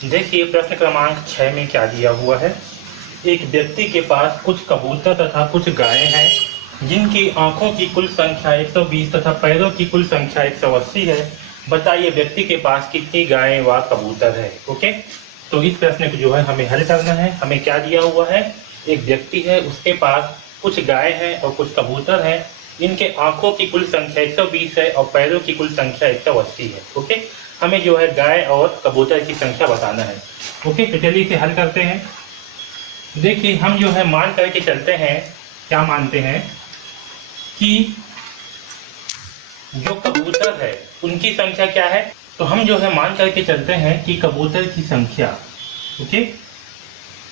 देखिए प्रश्न क्रमांक 6 में क्या दिया हुआ है। एक व्यक्ति के पास कुछ कबूतर तथा कुछ गायें हैं जिनकी आंखों की कुल संख्या 120 तथा पैरों की कुल संख्या 180 है। बताइए व्यक्ति के पास कितनी गायें व कबूतर है। ओके, तो इस प्रश्न को जो है हमें हल करना है। हमें क्या दिया हुआ है, एक व्यक्ति है, उसके पास कुछ गाय हैं और कुछ कबूतर हैं। इनके आंखों की कुल संख्या 120 है और पैरों की कुल संख्या 180 है। ओके, हमें जो है गाय और कबूतर की संख्या बताना है। ओके, तो चलिए इसे हल करते हैं। देखिए हम जो है मान करके चलते हैं, क्या मानते हैं कि जो कबूतर है उनकी संख्या क्या है। तो हम जो है मान करके चलते हैं कि कबूतर की संख्या, ओके,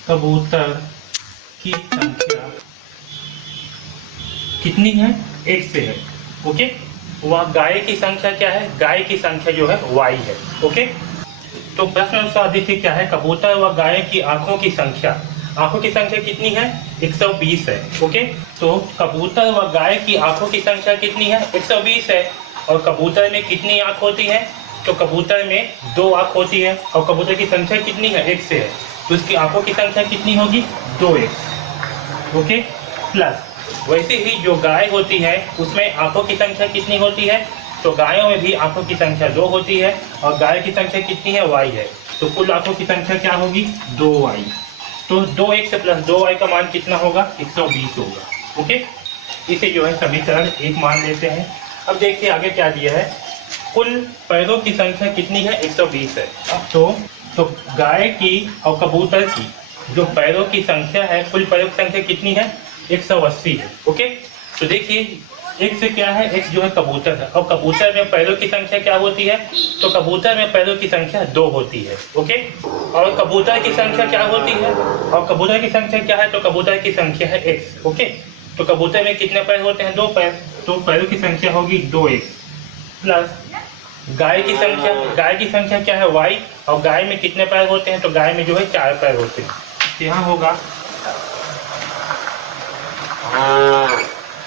कबूतर की संख्या कितनी है, 1 से है। ओके, वह गाय की संख्या क्या है, गाय की संख्या जो है y है। ओके, तो प्रश्न अनुसार देखिए क्या है, कबूतर व गाय की आंखों की संख्या, आंखों की संख्या कितनी है, 120 है। ओके, तो कबूतर व गाय की आंखों की संख्या कितनी है, 120 है। और कबूतर में कितनी आंख होती है, तो कबूतर में 2 आंख होती है और कबूतर की संख्या कितनी है, 1 से है, तो इसकी आंखों की संख्या कितनी होगी, 2x। ओके, प्लस वैसे ही जो गाय होती है उसमें आंखों की संख्या कितनी होती है, तो गायों में भी आंखों की संख्या 2 होती है और गाय की संख्या कितनी है, y है। तो कुल आंखों की संख्या क्या होगी, 2y। तो 2x प्लस 2y का मान कितना होगा, 120 होगा। ओके, इसे जो है समीकरण 1 मान लेते हैं। अब देखिए आगे क्या दिया है, कुल पैरों की संख्या कितनी है, 120 है। तो गाय की और कबूतर की जो पैरों की संख्या है, कुल पैरों की संख्या कितनी है, 180 है। ओके, तो देखिए एक से क्या है, एक जो है कबूतर है और कबूतर में पैरों की संख्या क्या होती है, तो कबूतर में पैरों की संख्या 2 होती है। ओके, और कबूतर की संख्या क्या होती है, और कबूतर की संख्या क्या है, तो कबूतर की संख्या है x। ओके, तो कबूतर में कितने पैर होते हैं, 2 पैर, तो पैरों की संख्या होगी 2x प्लस गाय की संख्या, गाय की संख्या क्या है, y, और गाय में कितने पैर होते हैं, तो गाय में जो है 4 पैर होते हैं। यहाँ होगा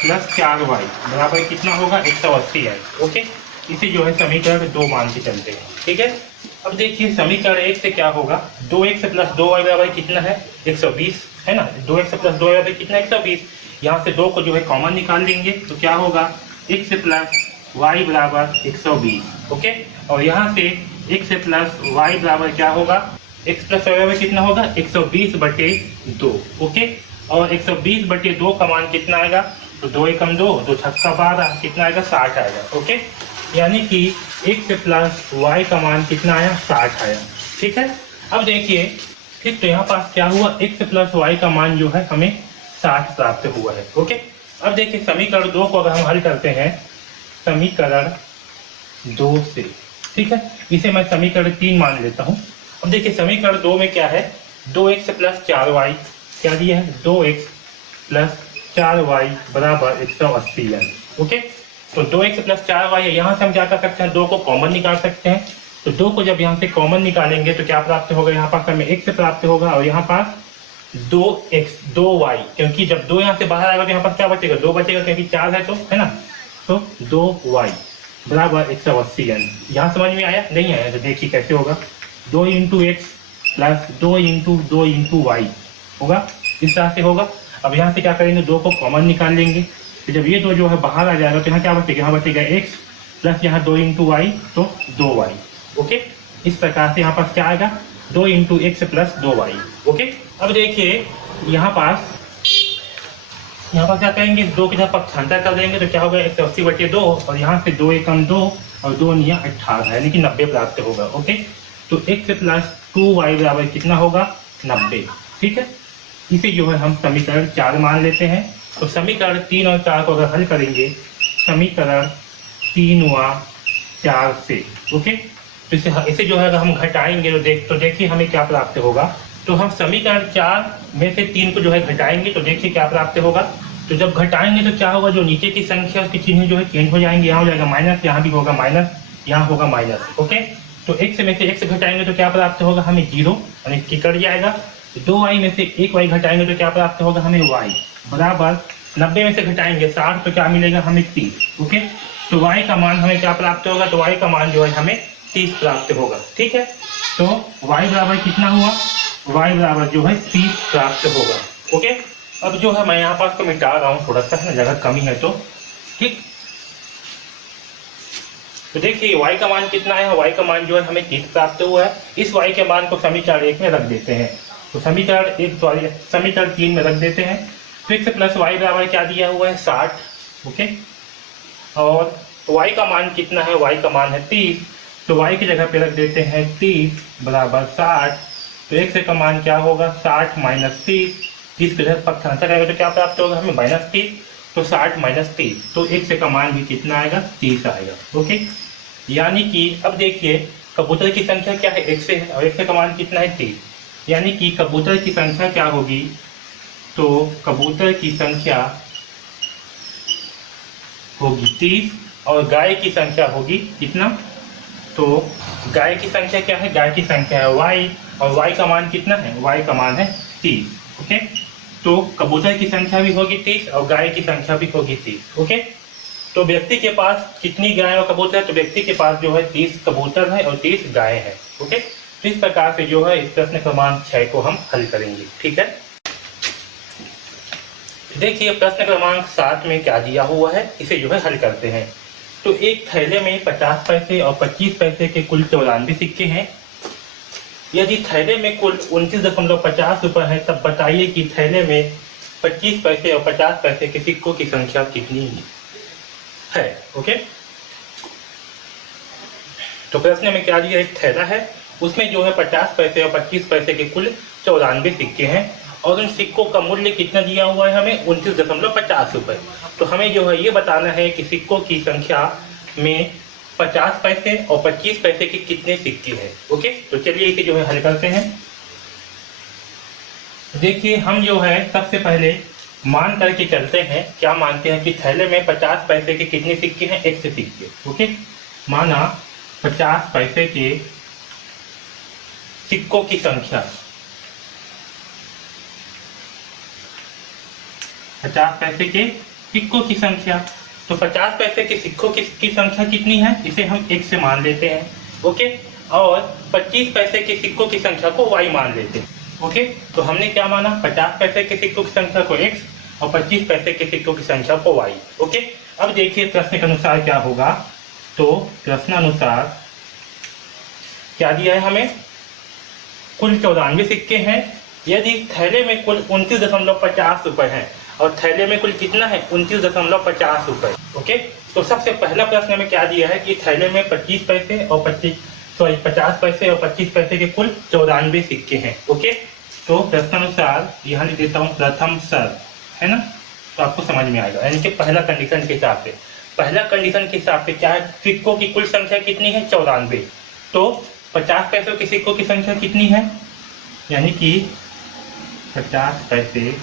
प्लस 4y बराबर कितना होगा, 180 है। ओके, इसे जो है समीकरण 2 मान के चलते हैं। ठीक है, अब देखिए समीकरण 1 से क्या होगा, 2x प्लस 2y बराबर कितना है, 120 है ना। 2x प्लस 2y बराबर कितना है, 120। यहाँ से 2 को जो है कॉमन निकाल लेंगे तो क्या होगा, x प्लस y बराबर 120। ओके, और यहाँ से x प्लस y बराबर क्या होगा, x प्लस y बराबर कितना होगा, 120/2। ओके, और 120/2 का मान कितना आएगा, तो 2 एकम 2, 2 छक्का 12, कितना आएगा, 60 आएगा। ओके, यानी कि x प्लस y का मान कितना आया, 60 आया। ठीक है, अब देखिए ठीक, तो यहाँ पास क्या हुआ, x प्लस y का मान जो है हमें 60 प्राप्त हुआ है। ओके, अब देखिए समीकरण 2 को अगर हम हल करते हैं, समीकरण 2 से, ठीक है, इसे मैं समीकरण 3 मान लेता हूँ। अब देखिए समीकरण 2 में क्या है, 2x प्लस 4y, क्या दिया है, 2x प्लस 4y बराबर 180 है। ओके, तो 2x प्लस 4y है, यहाँ से हम क्या कर सकते हैं, 2 को कॉमन निकाल सकते हैं। तो 2 को जब यहाँ से कॉमन निकालेंगे तो क्या प्राप्त होगा, यहाँ पास हमें x प्राप्त होगा और यहाँ पास 2y, क्योंकि जब 2 यहाँ से बाहर आएगा तो यहाँ पास क्या बचेगा, 2 बचेगा, क्योंकि 4 है तो, है ना। तो 2y बराबर 180 है। यहाँ समझ में आया, नहीं आया तो देखिए कैसे होगा, 2 into X plus 2 into Y होगा, इस तरह से होगा। अब यहाँ से क्या करेंगे, 2 को कॉमन निकाल लेंगे, तो जब ये 2 जो है बाहर आ जाएगा तो यहाँ क्या बचेगा, यहाँ बचेगा x प्लस यहाँ 2 इंटू वाई, तो 2y। ओके, इस प्रकार से यहाँ पास क्या आएगा, 2 into X plus 2y। Okay, अब देखिए यहाँ पास क्या करेंगे, 2 की तरफ पक्षांतर कर देंगे तो क्या होगा, 180/2, और यहाँ से 2 एकम 2 और 2 निया 18 है, लेकिन 90 प्राप्त होगा। ओके, तो x प्लस 2y बराबर कितना होगा, 90। ठीक है, इसे जो है हम समीकरण 4 मान लेते हैं। तो समीकरण 3 और 4 को अगर हल करेंगे, समीकरण 3 व 4 से, ओके, तो इसे जो है अगर हम घटाएंगे तो देखिए हमें क्या प्राप्त होगा। तो हम समीकरण 4 में से 3 को जो है घटाएंगे तो देखिए क्या प्राप्त होगा। तो जब घटाएंगे तो क्या होगा, जो नीचे की संख्या उसके चिन्ह जो है चेंज हो जाएंगे, यहाँ हो जाएगा माइनस, यहाँ भी होगा माइनस, यहाँ होगा माइनस। ओके, तो x में से x घटाएंगे तो क्या प्राप्त होगा, हमें 0 यानी कि कट जाएगा। 2y में से 1y घटाएंगे तो क्या प्राप्त होगा, हमें y बराबर 90 में से घटाएंगे 60 तो क्या मिलेगा, हमें 30। ओके, तो y का मान हमें क्या प्राप्त होगा, तो y का मान जो है हमें 30 प्राप्त होगा। ठीक है, तो y बराबर कितना हुआ, y बराबर जो है 30 प्राप्त होगा। ओके, अब जो है मैं यहाँ पास को मिटा रहा हूँ, थोड़ा सा है ना, जगह कमी है तो ठीक। तो देखिए y का मान कितना है, y का मान जो है हमें 30 प्राप्त हुआ है। इस y के मान को समीकरण 1 में रख देते हैं, तो समीकरण 3 में रख देते हैं। तो x प्लस y बराबर क्या दिया हुआ है 60। ओके, और y का मान कितना है, y का मान है 30, तो y की जगह पे रख देते हैं 30 बराबर 60। तो x का मान क्या होगा 60 माइनस 30, 30 के जगह पक्ष आंसर आएगा तो क्या प्राप्त होगा हमें -30, तो 60 माइनस 30, तो x का मान भी कितना आएगा 30 आएगा। ओके, यानी कि अब देखिए कबूतर की संख्या क्या है, x है, और x का मान कितना है 30, यानी कि कबूतर की संख्या क्या होगी, तो कबूतर की संख्या होगी 30 और गाय की संख्या होगी कितना, तो गाय की संख्या क्या है, गाय की संख्या है y, और y का मान कितना है, y का मान है 30। ओके, तो कबूतर की संख्या भी होगी 30 और गाय की संख्या भी होगी 30। ओके, तो व्यक्ति के पास कितनी गाय और कबूतर है, तो व्यक्ति के पास जो है 30 कबूतर है और 30 गाय है। ओके, तो इस प्रकार से जो है इस प्रश्न क्रमांक 6 को हम हल करेंगे। ठीक है, देखिए प्रश्न क्रमांक 7 में क्या दिया हुआ है, इसे जो है हल करते हैं। तो एक थैले में 50 पैसे और 25 पैसे के कुल 94 सिक्के हैं। यदि थैले में कुल 29.50 रुपये है, तब बताइए कि थैले में 25 पैसे और 50 पैसे के सिक्कों की संख्या कितनी है। ओके, तो प्रश्न में क्या दिया, एक थैला है, उसमें जो है 50 पैसे और 25 पैसे के कुल 94 सिक्के हैं, और उन सिक्कों का मूल्य कितना दिया हुआ है हमें 29.50 रुपये। तो हमें जो है ये बताना है कि सिक्कों की संख्या में 50 पैसे और 25 पैसे के कितने सिक्के हैं। ओके, तो चलिए इसे जो है हल करते हैं। देखिए हम जो है सबसे पहले मान करके चलते हैं, क्या मानते हैं कि थैले में 50 पैसे के कितने सिक्के हैं, x सिक्के। ओके, माना 50 पैसे के सिक्कों की संख्या, 50 पैसे के सिक्कों की संख्या, तो 50 पैसे के सिक्कों की संख्या कितनी है, इसे हम x से मान लेते हैं। ओके, और 25 पैसे के सिक्कों की संख्या को y मान लेते हैं। ओके, तो हमने क्या माना, 50 पैसे के सिक्कों की संख्या को x और 25 पैसे के सिक्कों की संख्या को y। ओके, अब देखिए प्रश्न के अनुसार क्या होगा, तो प्रश्न अनुसार क्या दिया है हमें, कुल 94 सिक्के हैं। यदि थैले में कुल 29.50 रुपये है और थैले में कुल कितना है 29.50 रुपये। ओके, तो सबसे पहला प्रश्न में क्या दिया है कि थैले में 50 पैसे और 50 पैसे और 25 पैसे के कुल 94 सिक्के हैं। ओके, तो प्रश्नानुसार यहाँ लिख देता हूँ प्रथम सर्व, है ना, तो आपको समझ में आएगा, यानी कि पहला कंडीशन के हिसाब से, पहला कंडीशन के हिसाब से क्या है, सिक्कों की कुल संख्या कितनी है 94, तो 50 पैसों के सिक्कों की संख्या कितनी है, यानी कि 50 पैसे,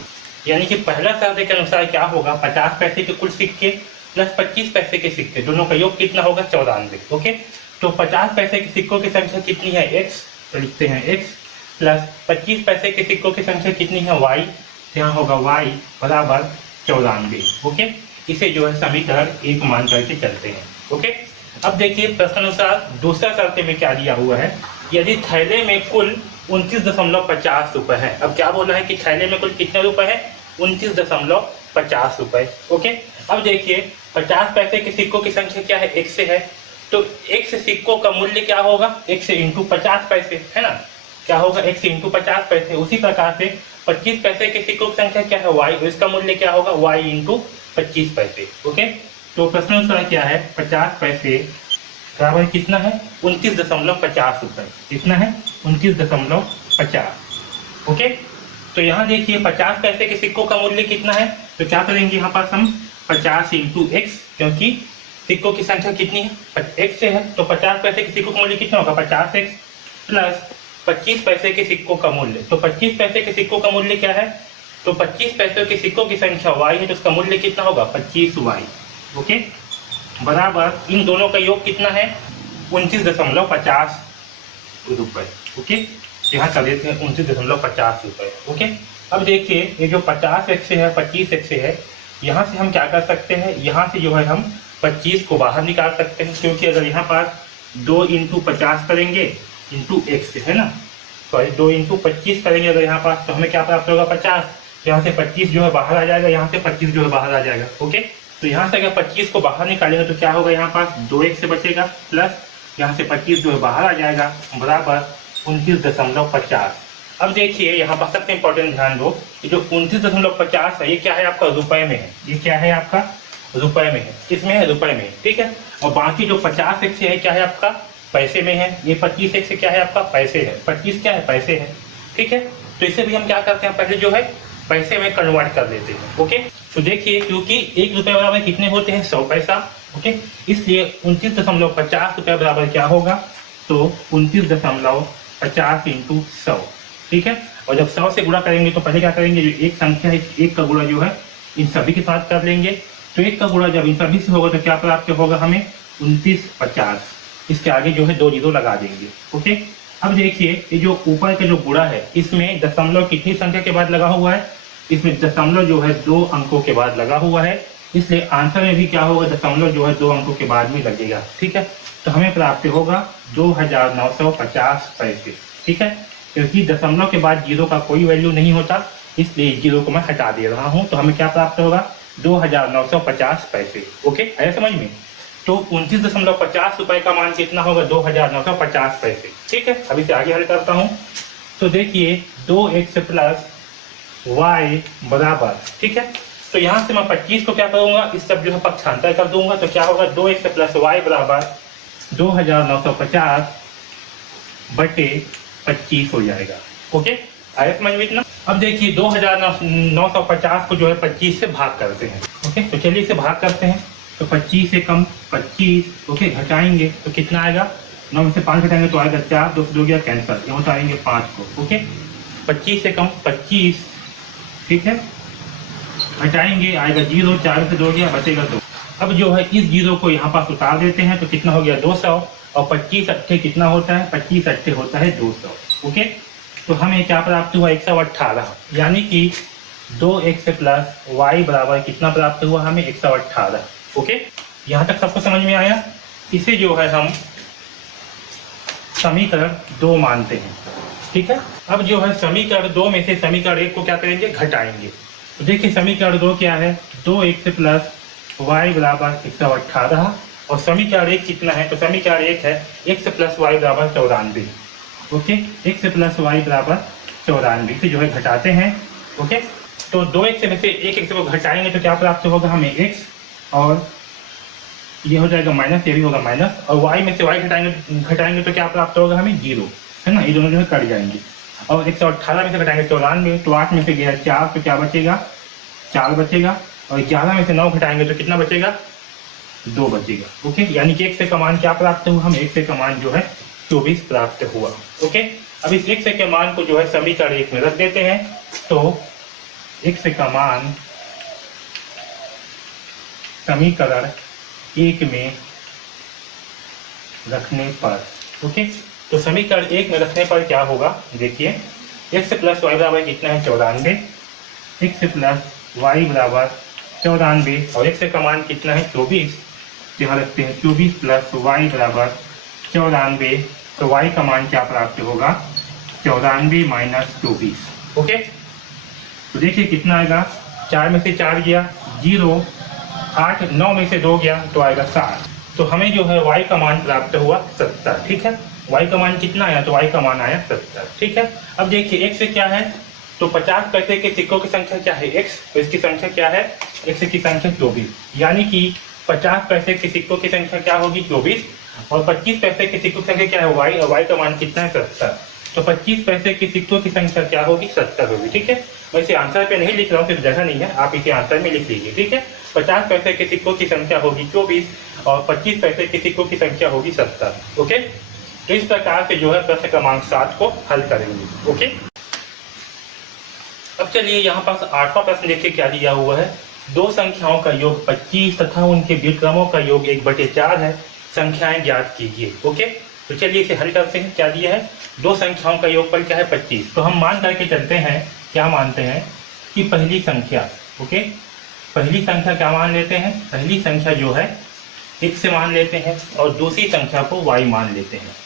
यानी कि पहला शब्द के अनुसार क्या होगा, 50 पैसे के कुल सिक्के प्लस 25 पैसे के सिक्के, दोनों का योग कितना होगा 94। ओके, तो 50 पैसे के सिक्कों की संख्या कितनी है x, तो लिखते हैं x, प्लस 25 पैसे के सिक्कों की संख्या कितनी है y, यहाँ होगा y बराबर 94। ओके, इसे जो है समीकरण 1 मान करके चलते हैं। ओके, अब देखिए प्रश्नानुसार दूसरा शर्त में क्या दिया हुआ है, यदि थैले में कुल 29.50 रुपये है। अब क्या बोला है कि थैले में कुल कितने रुपए है 29.50 रुपये। ओके, अब देखिए 50 पैसे के सिक्कों की संख्या क्या है x से है, तो x सिक्कों का मूल्य क्या होगा, x इंटू 50 पैसे, है ना, क्या होगा x इंटू 50 पैसे। उसी प्रकार से 25 पैसे के सिक्कों की संख्या क्या है y, इसका मूल्य क्या होगा y इंटू 25 पैसे। ओके, तो प्रश्नानुसार क्या है 50 पैसे बराबर कितना है 29.50 रुपये, कितना है 29.50। ओके, तो यहाँ देखिए 50 पैसे के सिक्कों का मूल्य कितना है, तो क्या करेंगे यहाँ पास हम 50 इंटू एक्स, क्योंकि सिक्कों की संख्या कितनी है x से है, तो 50 पैसे के सिक्कों का मूल्य कितना होगा 50x प्लस 25 पैसे के सिक्कों का मूल्य, तो 25 पैसे के सिक्कों का मूल्य क्या है, तो 25 पैसे के सिक्कों की संख्या y है, तो उसका मूल्य कितना होगा 25y। ओके, बराबर इन दोनों का योग कितना है 29.50 रुपये। ओके, यहाँ कर देते हैं 29.50 रुपये। ओके, अब देखिए ये जो 50x से है 25x से है, यहाँ से हम क्या कर सकते हैं, यहाँ से जो है हम 25 को बाहर निकाल सकते हैं, क्योंकि अगर यहाँ पर 2 इंटू 50 करेंगे इंटू x, है ना, सॉरी 2 इंटू 25 करेंगे अगर यहाँ पास, तो हमें क्या प्राप्त होगा 50। यहाँ से 25 जो है बाहर आ जाएगा, यहाँ से 25 जो है बाहर आ जाएगा। ओके, तो यहाँ से अगर 25 को बाहर निकालेंगे तो क्या होगा, यहाँ पास 2x से बचेगा, प्लस यहाँ से 25 जो है बाहर आ जाएगा, बराबर 29.50। अब देखिए यहाँ पर सबसे इंपॉर्टेंट ध्यान दो कि जो 29.50 है ये क्या है आपका रुपए में है, ये क्या है आपका रुपए में है, किसमें है रुपए में, ठीक है। और बाकी जो 50x है क्या है आपका पैसे में है, ये 25x क्या है आपका पैसे है, 25 क्या है पैसे है, ठीक है। तो इसे भी हम क्या करते हैं, पहले जो है पैसे में कन्वर्ट कर देते हैं। ओके, तो देखिए क्योंकि 1 रुपये बराबर कितने होते हैं 100 पैसा। ओके, इसलिए 29.50 रुपये बराबर क्या होगा, तो 29.50 इंटू 100, ठीक है। और जब 100 से गुणा करेंगे तो पहले क्या करेंगे, जो एक संख्या है एक का गुणा जो है इन सभी के साथ कर लेंगे, तो एक का गुणा जब इन सभी से होगा तो क्या प्राप्त होगा हमें 29.50, इसके आगे जो है 2 जीरो लगा देंगे। ओके, अब देखिए ये जो ऊपर का जो गुणा है इसमें दशमलव कितनी संख्या के बाद लगा हुआ है, इसमें दशमलव जो है 2 अंकों के बाद लगा हुआ है, इसलिए आंसर में भी क्या होगा दशमलव जो है 2 अंकों के बाद में लगेगा, ठीक है। तो हमें प्राप्त होगा 2950 पैसे, ठीक है, क्योंकि दशमलव के बाद जीरो का कोई वैल्यू नहीं होता, इसलिए जीरो को मैं हटा दे रहा हूँ। तो हमें क्या प्राप्त होगा 2950 पैसे। ओके, आया समझ में। तो 29.50 रुपए का मान कितना होगा 2950 पैसे, ठीक है। अभी से आगे हल करता हूँ। तो देखिए 2x प्लस y बराबर, ठीक है। तो यहाँ से मैं 25 को क्या करूँगा, इस सब जो है पक्षांतर कर दूंगा, तो क्या होगा 2x प्लस y बराबर 2950 बटे 25 हो जाएगा। ओके, आया समझ में इतना। अब देखिए 2950 को जो है 25 से भाग करते हैं। ओके, तो चलिए इसे भाग करते हैं। तो 25 से कम 25, ओके, घटाएंगे तो कितना आएगा, 9 में से 5 घटाएंगे तो आएगा 4, 2 से 2 गया कैंसिल, यहाँ उतारेंगे 5 को। ओके, 25 से कम 25, ठीक है, घटाएंगे आएगा 0, 4 से 2 गया बचेगा 2। अब जो है इस 0 को यहाँ पास उतार देते हैं तो कितना हो गया 200, और 25 अट्ठे कितना होता है, 25 अट्ठे होता है 200। ओके, तो हमें क्या प्राप्त हुआ 118, यानी कि 2x प्लस y बराबर कितना प्राप्त हुआ हमें 118। ओके, यहाँ तक सबको समझ में आया। इसे जो है हम समीकरण 2 मानते हैं, ठीक है। अब जो है समीकरण 2 में से समीकरण 1 को क्या करेंगे घटाएंगे। तो देखिए समीकरण 2 क्या है, 2x प्लस y बराबर 118, और समीकरण 1 कितना है, तो समीकरण 1 है x प्लस y बराबर 94। ओके, x प्लस y बराबर 94 से जो है घटाते हैं। ओके, तो 2x में से 1x को घटाएंगे तो क्या प्राप्त होगा हमें x, और ये हो जाएगा माइनस, ये भी होगा माइनस, और y में से y घटाएंगे तो क्या प्राप्त होगा हमें 0, है ना, ये दोनों जो है कट जाएंगे। और 118 में से घटाएंगे 94, तो 8 में से गया 4, तो क्या बचेगा 4 बचेगा, और 11 में से 9 घटाएंगे तो कितना बचेगा 2 बचेगा। ओके, यानी कि x का मान क्या प्राप्त हुआ हमें, x का मान जो है 24 प्राप्त हुआ। ओके, अब इस x के मान को जो है समीकरण 1 में रख देते हैं। तो x का मान समीकरण 1 में रखने पर, ओके, तो समीकरण 1 में रखने पर क्या होगा, देखिए x प्लस y बराबर कितना है 94, x प्लस y बराबर 94, और x का मान कितना है 24, यहाँ रखते हैं 24 प्लस y बराबर 94, तो y का मान क्या प्राप्त होगा 94 माइनस 24। ओके, तो देखिए कितना आएगा, 4 में से 4 गया 0, 8, 9 में से 2 गया तो आएगा 7। तो हमें जो है y का मान प्राप्त हुआ 70, ठीक है। y का मान कितना आया, तो y का मान आया 70, ठीक है। अब देखिए x क्या है, तो 50 पैसे के सिक्कों की संख्या क्या है x, तो इसकी संख्या क्या है, x की संख्या 24, यानी कि 50 पैसे के सिक्कों की संख्या क्या होगी 24, और 25 पैसे के सिक्कों की संख्या क्या है y, और y का मान कितना है 70। तो 25 पैसे के सिक्कों की संख्या क्या होगी 70 होगी, ठीक है। मैं इसे आंसर पे नहीं लिख रहा हूँ, फिर जगह नहीं है, आप इसे आंसर में लिख लीजिए, ठीक है। 50 पैसे के सिक्कों की संख्या होगी 24, और 25 पैसे के सिक्कों की संख्या होगी 70। ओके, तो इस प्रकार से जो है प्रश्न क्रमांक 7 को हल करेंगे। ओके, अब चलिए यहाँ पास 8वां प्रश्न देखिए क्या दिया हुआ है, दो संख्याओं का योग 25 तथा उनके व्युत्क्रमों का योग 1/4 है, संख्याएं ज्ञात कीजिए। ओके, तो चलिए इसे हल करते हैं। क्या दिया है, दो संख्याओं का योगफल क्या है 25, तो हम मान करके चलते हैं, क्या मानते हैं कि पहली संख्या, ओके, पहली संख्या क्या मान लेते हैं, पहली संख्या जो है x से मान लेते हैं और दूसरी संख्या को y मान लेते हैं,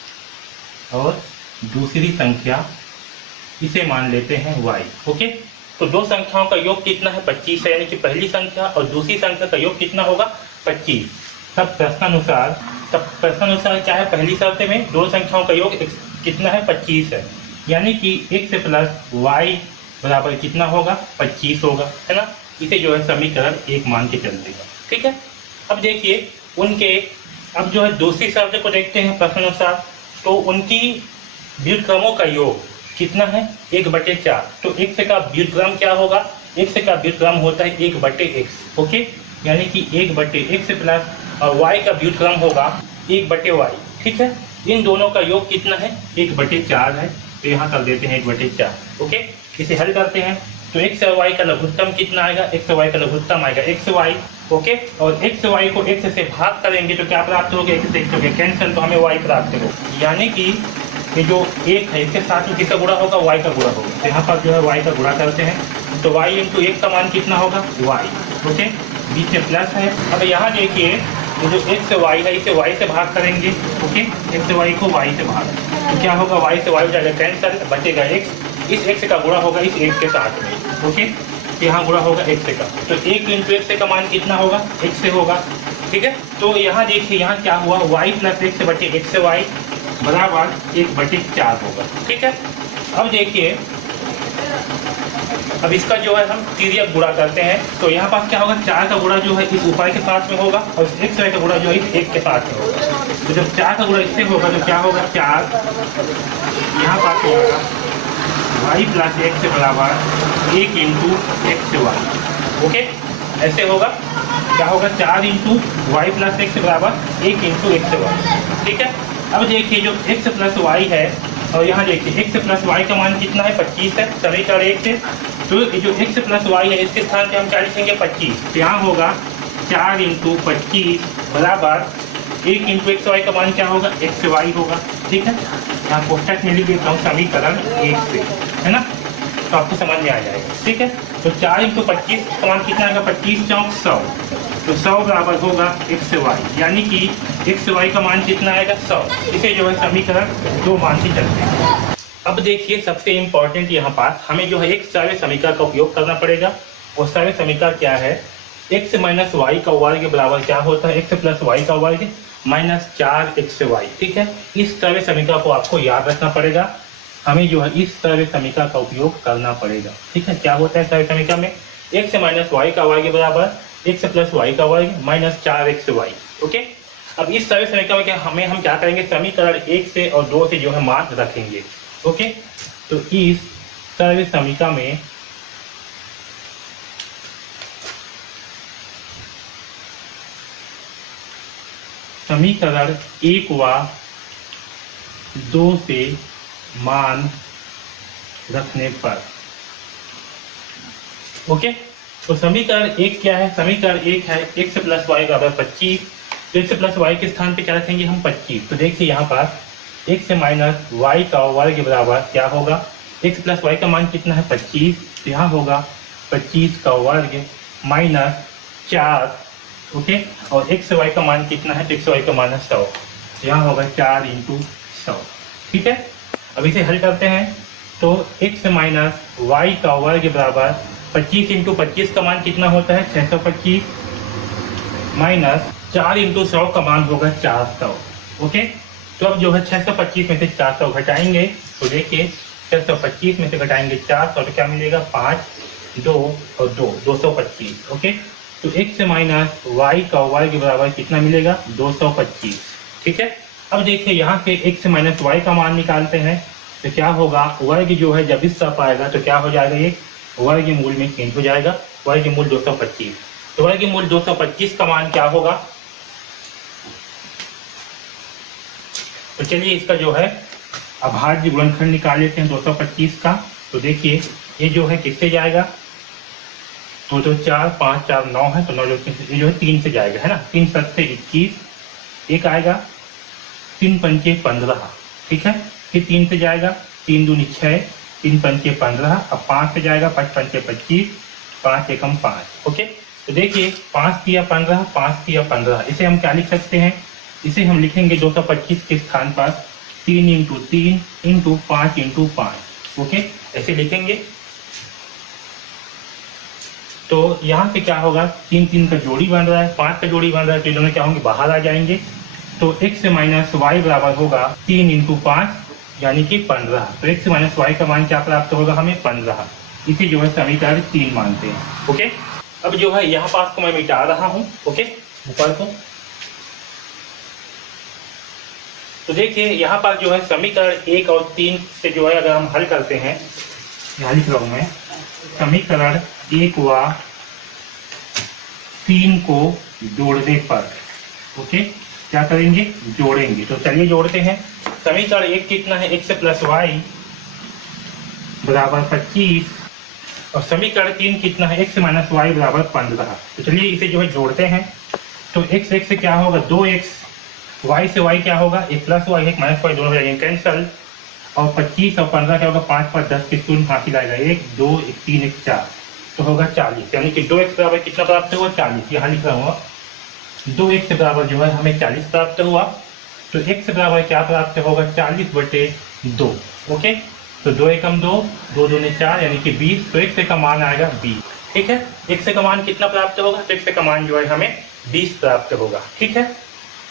और दूसरी संख्या इसे मान लेते हैं y। ओके, तो दो संख्याओं का योग कितना है 25 है, यानी कि पहली संख्या और दूसरी संख्या का योग कितना होगा 25। तब प्रश्नानुसार क्या है, पहली शर्त में दो संख्याओं का योग कितना है 25 है, यानी कि x प्लस y बराबर कितना होगा 25 होगा, है ना। इसे जो है समीकरण 1 मान के चलते हैं। ठीक है, अब देखिए उनके, अब जो है दूसरी शर्त को देखते हैं प्रश्नानुसार, तो उनकी व्युत्क्रमों का योग कितना है 1/4। तो x का व्युत्क्रम क्या होगा, x का व्युत्क्रम होता है 1/x। ओके, यानी कि 1/x प्लस और y का व्युत्क्रम होगा 1/y। ठीक है, इन दोनों का योग कितना है 1/4 है, तो यहाँ कर देते हैं 1/4। ओके, इसे हल करते हैं तो x और y का लघुत्तम कितना आएगा, x और y का लघुत्तम आएगा xy। ओके, और xy को x से भाग करेंगे तो क्या प्राप्त होगा, x से x हो गया कैंसिल, तो हमें y प्राप्त होगा, यानी कि ये जो एक है इसके साथ में किसका गुणा होगा, y का गुणा होगा। तो यहाँ पर जो है y का गुणा करते हैं, तो y इंटू 1 का मान कितना होगा y। ओके, बीच में प्लस है। अब यहाँ देखिए ये जो x y है इसे y से भाग करेंगे। ओके, x y को y से भाग, तो क्या होगा y से y हो जाएगा कैंसिल, बचेगा x, इस x का गुणा होगा इस 1 के साथ में। ओके, यहाँ गुणा होगा x का, तो 1 इंटू x का मान कितना होगा x से होगा। ठीक है, तो यहाँ देखिए यहाँ क्या हुआ, y प्लस x बटे x से y बराबर 1/4 होगा। ठीक है, अब देखिए अब इसका जो है हम तिर्यक गुणा करते हैं, तो यहाँ पास क्या होगा 4 का गुणा जो है इस उपाय के साथ में होगा और x का गुणा जो है इस 1 के साथ में होगा। तो जब 4 का गुणा इससे होगा तो क्या होगा 4 यहाँ पास होगा y प्लस x बराबर 1 इंटू एक्स वाई। ओके, ऐसे होगा, क्या होगा 4 इंटू वाई प्लस एक्स बराबर 1 इंटू एक्स वाई। ठीक है, अब देखिए जो x प्लस वाई है, और यहाँ देखिए x प्लस वाई का मान कितना है 25 है, समीकरण 1 से। तो ये जो x प्लस वाई है इसके स्थान पे हम क्या लिखेंगे 25, तो यहाँ होगा 4 इंटू 25 बराबर 1 इंटू एक्स वाई का मान क्या होगा एक्स वाई होगा। ठीक है, यहाँ कोष्टक में लिख देता हूँ समीकरण 1 से, है ना, तो आपको समझ में आ जाएगा। ठीक है, तो 4 इंटू 25 का मान कितना आएगा 25 चौक 100, तो 100 बराबर होगा एक्स वाई, यानी कि एक्स वाई का मान कितना आएगा 100। इसे जो है समीकरण 2 मान के चलते हैं। अब देखिए सबसे इम्पोर्टेंट यहाँ पास हमें जो है एक सारे समीकरण का उपयोग करना पड़ेगा। वो सारे समीकरण क्या है, x माइनस वाई का वर्ग बराबर क्या होता है x प्लस वाई का वर्ग माइनस 4xy। ठीक है, इस तरह समीकरण को आपको याद रखना पड़ेगा, हमें जो है इस तरह समीकरण का उपयोग करना पड़ेगा। ठीक है, क्या होता है तरह समीकरण में x माइनस वाई का वर्ग बराबर x प्लस वाई का वर्ग माइनस 4xy। ओके, अब इस तरह समीकरण में क्या हम क्या करेंगे, समीकरण 1 से और 2 से जो है मान रखेंगे। ओके, तो इस तरह समीकरण में समीकरण 1 व 2 से मान रखने पर, ओके, तो समीकरण 1 क्या है, समीकरण 1 है x प्लस वाई बराबर 25, तो x प्लस वाई के स्थान पे क्या रखेंगे हम 25। तो देखिए यहाँ पर x माइनस वाई का वर्ग बराबर क्या होगा, x प्लस वाई का मान कितना है 25, तो यहाँ होगा 25 का वर्ग माइनस 4। ओके, और एक्स वाई का मान कितना है, एक्स वाई का मान है 100, यहाँ होगा 4 इंटू 100। ठीक है, अब इसे हल करते हैं, तो x माइनस वाई का वर्ग बराबर 25 इंटू 25 का मान कितना होता है 625 माइनस 4 इंटू 100 का मान होगा 400। ओके, तो अब जो है 625 में से 400 घटाएंगे, तो देखिए 625 में से घटाएंगे 400 तो क्या मिलेगा 5 2 और 2 225। ओके, तो x माइनस वाई का वर्ग बराबर कितना मिलेगा 225। ठीक है, अब देखिए यहाँ से x माइनस वाई का मान निकालते हैं, तो क्या होगा वर्ग जो है जब इस तरफ आएगा तो क्या हो जाएगा, ये वर्ग मूल में चेंज हो जाएगा, वर्ग मूल 225। तो वर्ग मूल 225 का मान क्या होगा, तो चलिए इसका जो है अभाज्य गुणनखंड निकाल लेते हैं 225 का। तो देखिए ये जो है किससे जाएगा, तो 4 5 4 9 है, तो 9 ये जो है 3 से जाएगा, है ना, 3 7 से 21, एक आएगा 3 पंचे 15। ठीक है, फिर 3 से जाएगा 3 दूनी 6, 3 पंचे 15, अब 5 से जाएगा 5 पंचे 25, 5 एकम 5। ओके, तो देखिए 5 तिया 15, 5 तिया 15, इसे हम क्या लिख सकते हैं, इसे हम लिखेंगे 225 के स्थान पर 3 इंटू 3 इंटू 5 इंटू 5। ओके, ऐसे लिखेंगे। तो यहाँ पे क्या होगा, 3 3 का जोड़ी बन रहा है, 5 का जोड़ी बन रहा है, तो दोनों क्या होंगे, बाहर आ जाएंगे। तो x माइनस वाई बराबर होगा 3 इंटू 5 यानी कि 15। तो x माइनस वाई का मान क्या प्राप्त होगा हमें, 15। इसे जो है समीकरण 3 मानते हैं। ओके, अब जो है यहाँ पास को मैं मिटा रहा हूँ। ओके, ऊपर को। तो देखिए यहाँ पर जो है समीकरण 1 और 3 से जो है अगर हम हल करते हैं, यहाँ लिख रहा हूँ मैं, समीकरण 1 व 3 को जोड़ने पर, ओके, क्या करेंगे, जोड़ेंगे। तो चलिए जोड़ते हैं। समीकरण 1 कितना है, x प्लस वाई बराबर 25, और समीकरण 3 कितना है, x माइनस वाई बराबर 15। तो चलिए इसे जो है जोड़ते हैं। तो x से क्या होगा, 2x, y से y क्या होगा, एक प्लस वाई एक माइनस वाई, दोनों हो जाएंगे कैंसल। और 25 और 15 क्या होगा, 5 5 10 के शून्य हासिल आएगा, 1 2 1 3 1 4, तो होगा 40। यानी कि 2x बराबर कितना प्राप्त हुआ, 40। यहाँ लिख रहा हूँ 2x बराबर जो है हमें 40 प्राप्त हुआ। तो x बराबर क्या प्राप्त होगा, 40/2। ओके, तो 2 एकम 2, 2 दूनी 4 यानी कि 20। तो x का मान आएगा 20। ठीक है, x का मान कितना प्राप्त होगा, तो x का मान जो है हमें 20 प्राप्त होगा। ठीक है,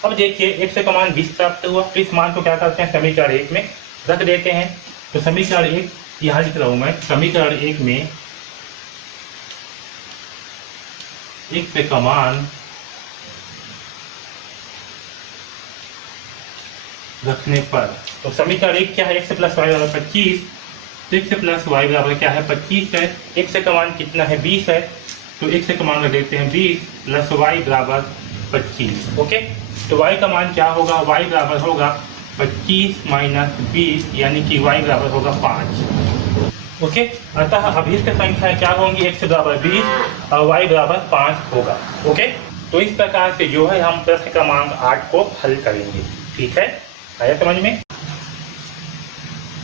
अब देखिए x का मान 20 प्राप्त हुआ, तो इस मान को क्या करते हैं, समीकरण 1 में रख देते हैं। तो समीकरण 1 यहाँ लिख रहा हूँ मैं, समीकरण 1 में x का मान रखने पर, तो समीकरण 1 क्या है, x प्लस वाई बराबर 25। तो x प्लस वाई बराबर क्या है, 25 है। x का मान कितना है, 20 है। तो x का मान रख देते हैं 20 प्लस वाई बराबर 25। ओके, तो y का मान क्या होगा, y बराबर होगा 25 माइनस 20 यानी कि y बराबर होगा 5। ओके, अतः अभीष्ट संख्या क्या होंगी, x बराबर 20 और y बराबर 5 होगा। ओके, तो इस प्रकार से जो है हम प्रश्न क्रमांक 8 को हल करेंगे। ठीक है, आया समझ में।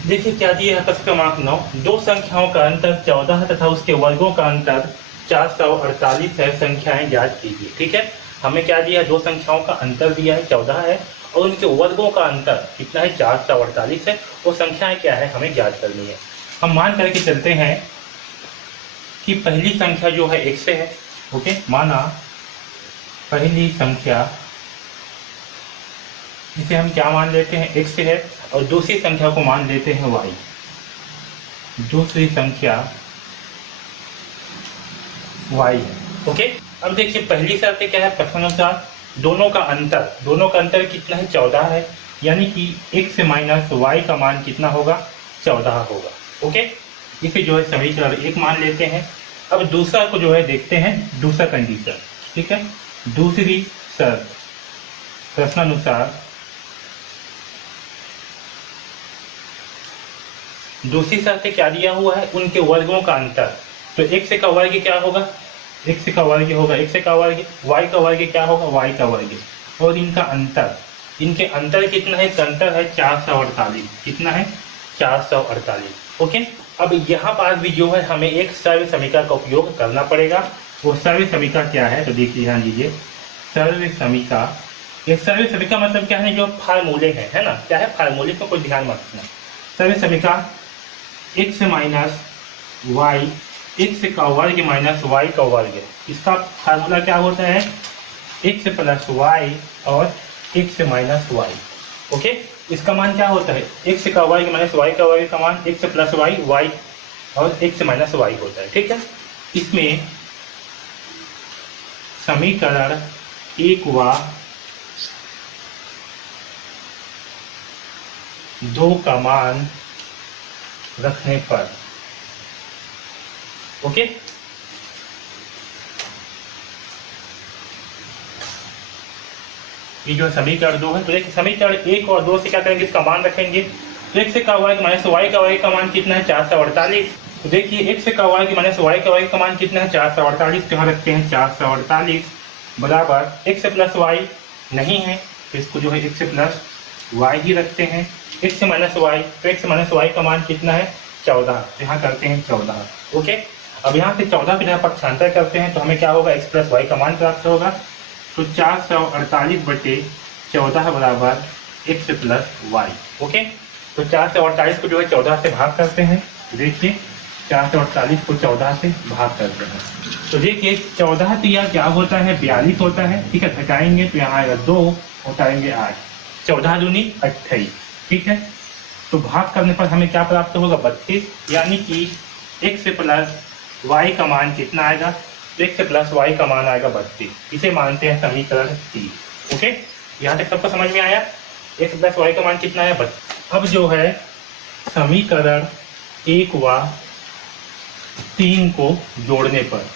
देखिए क्या दिया है, प्रश्न क्रमांक 9, दो संख्याओं का अंतर 14 तथा उसके वर्गों का अंतर 448 है, संख्याएं ज्ञात कीजिए। ठीक है, हमें क्या दिया है, दो संख्याओं का अंतर दिया है 14 है, और उनके वर्गों का अंतर कितना है, 448 है। वो संख्याएं क्या है हमें ज्ञात करनी है। हम मान करके चलते हैं कि पहली संख्या जो है 1 से है। ओके, माना पहली संख्या, इसे हम क्या मान लेते हैं, x से है, और दूसरी संख्या को मान लेते हैं y। दूसरी संख्या y है। ओके, अब देखिए पहली शर्त क्या है, प्रश्नानुसार दोनों का अंतर कितना है, 14 है। यानी कि x माइनस वाई का मान कितना होगा, 14 होगा। ओके, इसे जो है समीकरण 1 मान लेते हैं। अब दूसरा को जो है देखते हैं, दूसरा कंडीशन। ठीक है, दूसरी शर्त प्रश्नानुसार, दूसरी शर्त क्या दिया हुआ है, उनके वर्गों का अंतर। तो x का वर्ग क्या होगा, x का वर्ग होगा x का वर्ग, y का वर्ग क्या होगा, y का वर्ग, और इनका अंतर, इनके अंतर कितना है, अंतर है 448। कितना है, 448। ओके, अब यहाँ पर भी जो है हमें एक सर्व समीकरण का उपयोग करना पड़ेगा। वो सर्व समीकरण क्या है, तो देखिए ध्यान दीजिए, सर्व समीकरण, ये सर्व समीकरण मतलब क्या है, जो फार्मूले हैं, है ना, क्या है फार्मूले को कोई ध्यान मत रखना। सर्व समीकरण x माइनस वाई, एक्स का वर्ग माइनस वाई का वर्ग, इसका फार्मूला क्या होता है, x प्लस वाई और x माइनस वाई। ओके, इसका मान क्या होता है, x का वर्ग माइनस वाई का वर्ग का मान x प्लस वाई, वाई और x माइनस वाई होता है। ठीक है, इसमें समीकरण 1 व 2 का मान रखने पर, ओके, ये जो समीकरण 2 है, तो देखिए समीकरण 1 और 2 से क्या करेंगे, इसका मान रखेंगे। तो x का वर्ग माइनस वाई का वर्ग का मान कितना है, 448। तो देखिए x का वर्ग माइनस वाई का वर्ग का मान कितना है, 448। यहाँ रखते हैं 448 बराबर x प्लस वाई नहीं है, तो इसको जो है x प्लस वाई ही रखते हैं। x माइनस वाई, तो x माइनस वाई का मान कितना है, 14। यहाँ करते हैं 14। ओके, अब यहाँ से 14 की जगह पक्षांतर करते हैं तो हमें क्या होगा, x प्लस वाई का मान प्राप्त होगा। तो 448/14 बराबर x प्लस वाई। ओके, तो 448 को जो है 14 से भाग करते हैं। देखिए 448 को 14 से भाग करते हैं तो देखिए 14 दिया क्या होता है, 42 होता है। ठीक है, घटाएंगे तो यहाँ आएगा 2, उठाएंगे 8, 14 दूनी 28। ठीक है, तो भाग करने पर हमें क्या प्राप्त होगा, 32, यानी कि x प्लस वाई का मान कितना आएगा, तो x प्लस वाई का मान आएगा 32। इसे मानते हैं समीकरण 3। ओके, यहाँ तक सबको समझ में आया। x प्लस वाई का मान कितना है, 32। अब जो है समीकरण 1 व 3 को जोड़ने पर,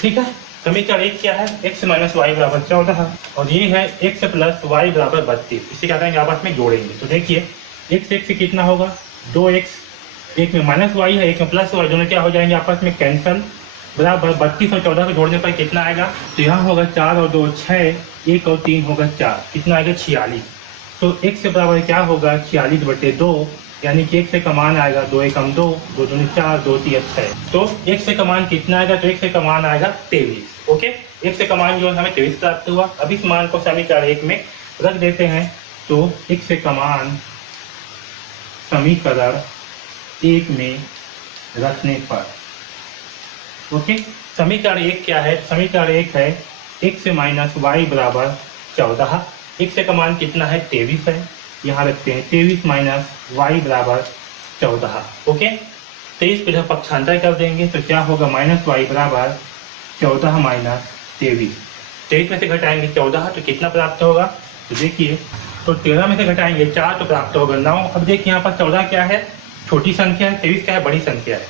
ठीक है, समीकरण 1 क्या है, x माइनस वाई बराबर 14 और ये है x प्लस वाई बराबर 32। इसे क्या करेंगे, आपस में जोड़ेंगे। तो देखिए x से कितना होगा, 2x, एक में माइनस वाई है, एक में प्लस वाई, दोनों क्या हो जाएंगे आपस में कैंसल, बराबर 32 और 14 को जोड़ने पर कितना आएगा, तो यहाँ होगा 4 और 2 6, 1 और 3 होगा 4, कितना आएगा 46। तो x से बराबर क्या होगा, 46/2, यानी कि x से का मान आएगा 2 एकम 2, 2 दूनी 4, 2 3 6। तो x से का मान कितना आएगा, तो x से का मान आएगा 23। ओके, x से का मान जो है हमें 23 प्राप्त हुआ। अब इस मान को समीकरण 1 में रख देते हैं तो x से का मान समीकरण 1 में रखने पर, ओके, समीकरण 1 क्या है, समीकरण 1 है x माइनस वाई बराबर 14। x से का मान कितना है, 23 है, यहाँ रखते हैं 23 माइनस वाई बराबर 14। ओके, 23 को जब पक्षांतर कर देंगे तो क्या होगा, माइनस वाई बराबर 14 माइनस 23। 23 में से घटाएंगे 14 तो कितना प्राप्त होगा, तो देखिए, तो 13 में से घटाएंगे 4 तो प्राप्त होगा 9। अब देखिए यहाँ पर 14 क्या है, छोटी संख्या है, 23 क्या है, बड़ी संख्या है।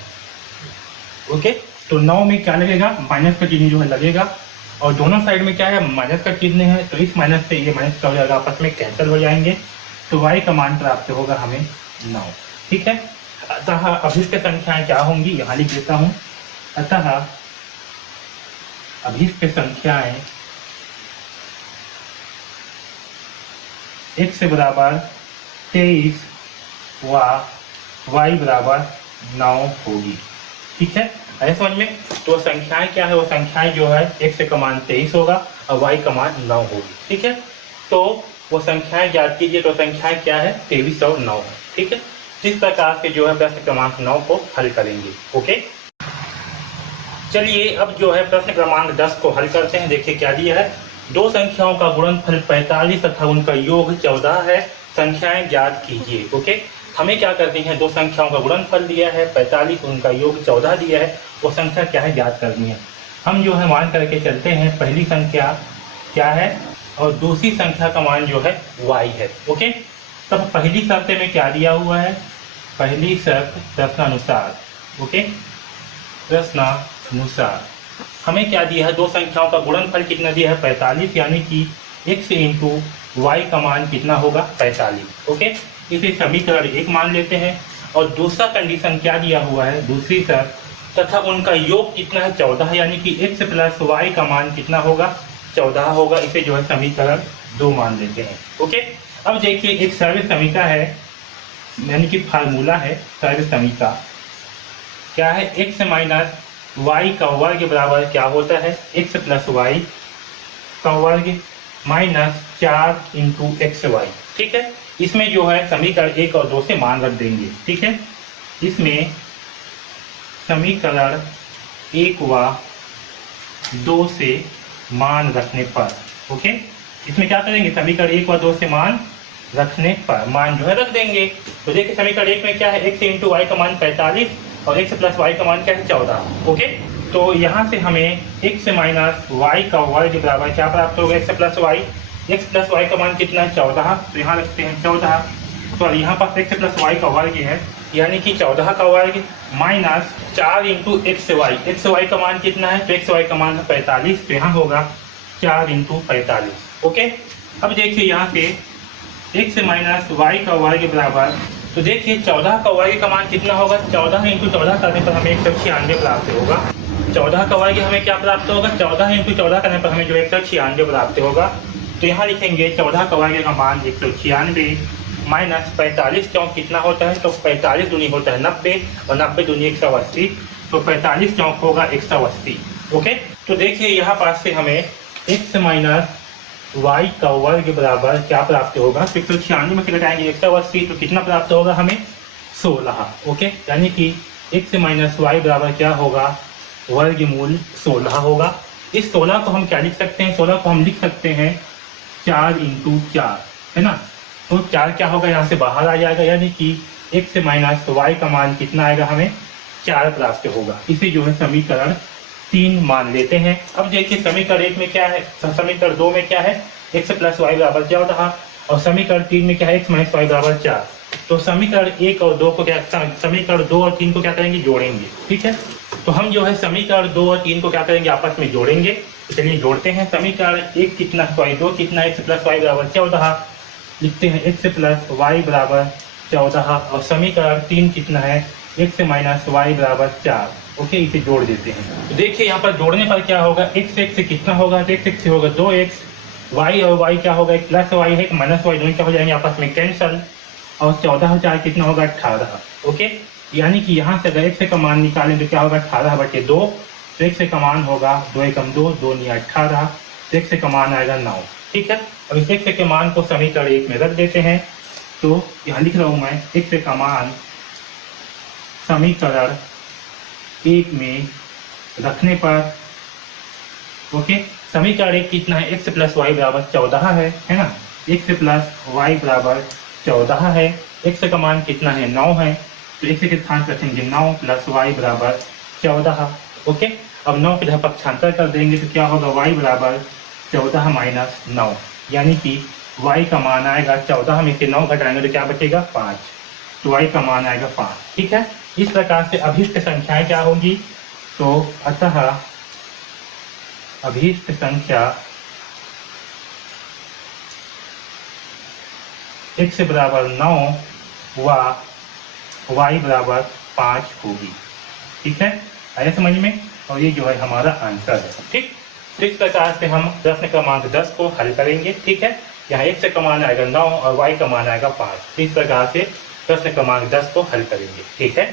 ओके, तो 9 में क्या लगेगा, माइनस का चिन्ह जो है लगेगा, और दोनों साइड में क्या है, माइनस का चिन्ह है, तो इस माइनस से ये माइनस का हो जाएगा, आपस में कैंसिल हो जाएंगे। तो y का मान प्राप्त होगा हमें 9। ठीक है, अतः अभिष्ट संख्याएं क्या होंगी, यहाँ लिख देता हूँ। अतः अभिष्ट संख्याएं x बराबर 23 व y बराबर 9 होगी। ठीक है, ऐसे समझ में। तो संख्याएं क्या है, वो संख्याएं जो है x का मान 23 होगा और y का मान 9 होगी। ठीक है, तो वो संख्याएं याद कीजिए। तो संख्याएं क्या है, 23 और 9 है। ठीक है, इस प्रकार से जो है प्रश्न क्रमांक 9 को हल करेंगे। ओके, चलिए अब जो है प्रश्न क्रमांक 10 को हल करते हैं। देखिए क्या दिया है, दो संख्याओं का गुणनफल 45 तथा उनका योग 14 है, संख्याएं ज्ञात कीजिए। ओके, हमें क्या करनी है, दो संख्याओं का गुणनफल दिया है 45, उनका योग 14 दिया है, वो संख्या क्या है ज्ञात करनी है। हम जो है मान करके चलते हैं, पहली संख्या क्या है और दूसरी संख्या का मान जो है y है। ओके, तब पहली शर्त में क्या दिया हुआ है, पहली शर्त प्रश्नानुसार। ओके, प्रश्नानुसार हमें क्या दिया है, दो संख्याओं का गुणनफल कितना दिया है, 45, यानी कि x इंटू वाई का मान कितना होगा, 45। ओके, इसे समीकरण 1 मान लेते हैं। और दूसरा कंडीशन क्या दिया हुआ है, दूसरी शर्त, तथा उनका योग कितना है, 14, यानी कि x प्लस वाई का मान कितना होगा, 14 होगा। इसे जो है समीकरण 2 मान लेते हैं। ओके, अब देखिए एक सर्व समीकरण है, यानी कि फार्मूला है सर्व समीकरण क्या है, x माइनस वाई का वर्ग बराबर क्या होता है, x प्लस वाई का वर्ग माइनस 4 इंटू एक्स वाई। ठीक है, इसमें जो है समीकरण 1 और 2 से मान रख देंगे। ठीक है, इसमें समीकरण 1 व 2 से मान रखने पर, ओके, इसमें क्या करेंगे, समीकरण 1 व 2 से मान रखने पर मान जो है रख देंगे। तो देखिए समीकरण 1 में क्या है, x इंटू वाई का मान 45 और x प्लस वाई का मान क्या है, 14। ओके, तो यहाँ से हमें x माइनस वाई का वर्ग बराबर क्या प्राप्त होगा, x प्लस वाई का मान कितना है, 14। तो यहाँ रखते हैं 14, तो यहाँ पर x प्लस वाई का वर्ग है, यानी कि 14 का वर्ग माइनस 4 इंटू एक्स वाई का मान कितना है, तो एक्स वाई का मान है 45, तो यहाँ होगा 4 इंटू 45। ओके, अब देखिए यहाँ से x माइनस वाई का वर्ग बराबर, तो देखिए 14 का वर्ग का मान कितना होगा, 14 इंटू 14 करने पर हमें 196 प्राप्त होगा। 14 का वर्ग हमें क्या प्राप्त होगा, 14 इंटू 14 करने पर हमें जो 196 प्राप्त होगा। तो यहाँ लिखेंगे 14 का वर्ग का मान 196 माइनस 45 चौक कितना होता है, तो 45 दूनी होता है 90 और 90 दूनी 180, तो 45 चौक होगा 180। ओके, तो देखिए यहाँ पास से हमें x माइनस वाई का वर्ग बराबर क्या प्राप्त होगा, 196 में से घटाएंगे 180 तो कितना प्राप्त होगा हमें 16। ओके, यानी कि x माइनस वाई बराबर क्या होगा, वर्गमूल 16 होगा। इस 16 को हम क्या लिख सकते हैं, 16 को हम लिख सकते हैं 4 × 4, है ना। तो 4 क्या होगा, यहाँ से बाहर आ जाएगा, यानी कि x माइनस वाई का मान कितना आएगा, हमें 4 प्राप्त होगा। इसे जो है समीकरण 3 मान लेते हैं। अब देखिए समीकरण 1 में क्या है, समीकरण 2 में क्या है, x प्लस वाई बराबर 14 और समीकरण 3 में क्या है, x माइनस वाई बराबर 4। तो समीकरण 1 और 2 को क्या, समीकरण 2 और 3 को क्या करेंगे, जोड़ेंगे। ठीक है, तो हम जो है समीकरण 2 और 3 को क्या करेंगे, आपस में जोड़ेंगे। तो चलिए जोड़ते हैं। समीकरण 1 कितना, सॉरी 2 कितना, x प्लस वाई बराबर 14 लिखते हैं, x प्लस वाई बराबर 14 और समीकरण 3 कितना है, x माइनस वाई बराबर 4। ओके, इसे जोड़ देते हैं। तो देखिए यहाँ पर जोड़ने पर क्या होगा, x से कितना होगा, तो x से होगा 2x, y और y क्या होगा, एक प्लस वाई है, एक माइनस वाई, दोनों क्या हो जाएंगे आपस में कैंसल, और 14 और 4 कितना होगा 18। ओके, यानी कि यहाँ से अगर x का मान निकालें तो क्या होगा 18/2, तो x का मान होगा 2 एकम 2, 2 × 18, तो x का मान आएगा 9। ठीक है, अब इस x के मान को समीकरण 1 में रख देते हैं। तो यहाँ लिख रहा हूँ मैं, x का मान समीकरण 1 में रखने पर, ओके, समीकरण 1 कितना है, x प्लस वाई बराबर 14 है ना, x प्लस वाई बराबर 14 है, x का मान कितना है 9 है, तो x के स्थान पर रखेंगे 9 प्लस वाई बराबर 14। ओके, अब 9 के जगह पक्षांतर कर देंगे तो क्या होगा, y बराबर 14 माइनस 9, यानी कि y का मान आएगा 14 में से 9 घटाएंगे तो क्या बचेगा 5, तो y का मान आएगा 5। ठीक है, इस प्रकार से अभीष्ट संख्याएं क्या होंगी, तो अतः अभीष्ट संख्या x बराबर 9 व y बराबर 5 होगी। ठीक है, आया समझ में, और ये जो है हमारा आंसर है। ठीक, तो इस प्रकार से हम प्रश्न क्रमांक 10 को हल करेंगे। ठीक है, यहाँ x का मान आएगा 9 और y का मान आएगा 5। इस प्रकार से प्रश्न क्रमांक 10 को हल करेंगे। ठीक है,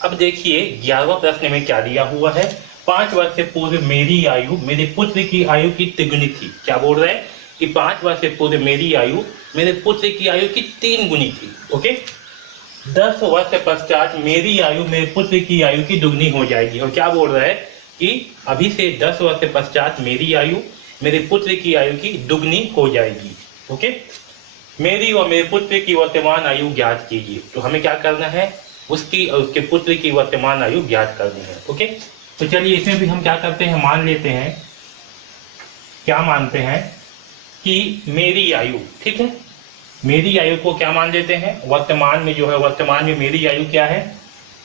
अब देखिए 11वां प्रश्न में क्या दिया हुआ है, 5 वर्ष से पूर्व मेरी आयु मेरे पुत्र की आयु की तिगुनी थी। क्या बोल रहा है कि 5 वर्ष से पूर्व मेरी आयु मेरे पुत्र की आयु की 3 गुनी थी। ओके, 10 वर्ष के पश्चात मेरी आयु मेरे पुत्र की आयु की दुगनी हो जाएगी। और क्या बोल रहा है कि अभी से 10 वर्ष के पश्चात मेरी आयु मेरे पुत्र की आयु की दुगनी हो जाएगी। ओके, मेरी और मेरे पुत्र की वर्तमान आयु ज्ञात कीजिए। तो हमें क्या करना है, उसकी और उसके पुत्र की वर्तमान आयु ज्ञात करनी है। ओके, तो चलिए इसमें भी हम क्या करते हैं, मान लेते हैं, क्या मानते हैं कि मेरी आयु, ठीक है, मेरी आयु को क्या मान लेते हैं, वर्तमान में जो है, वर्तमान में मेरी आयु क्या है,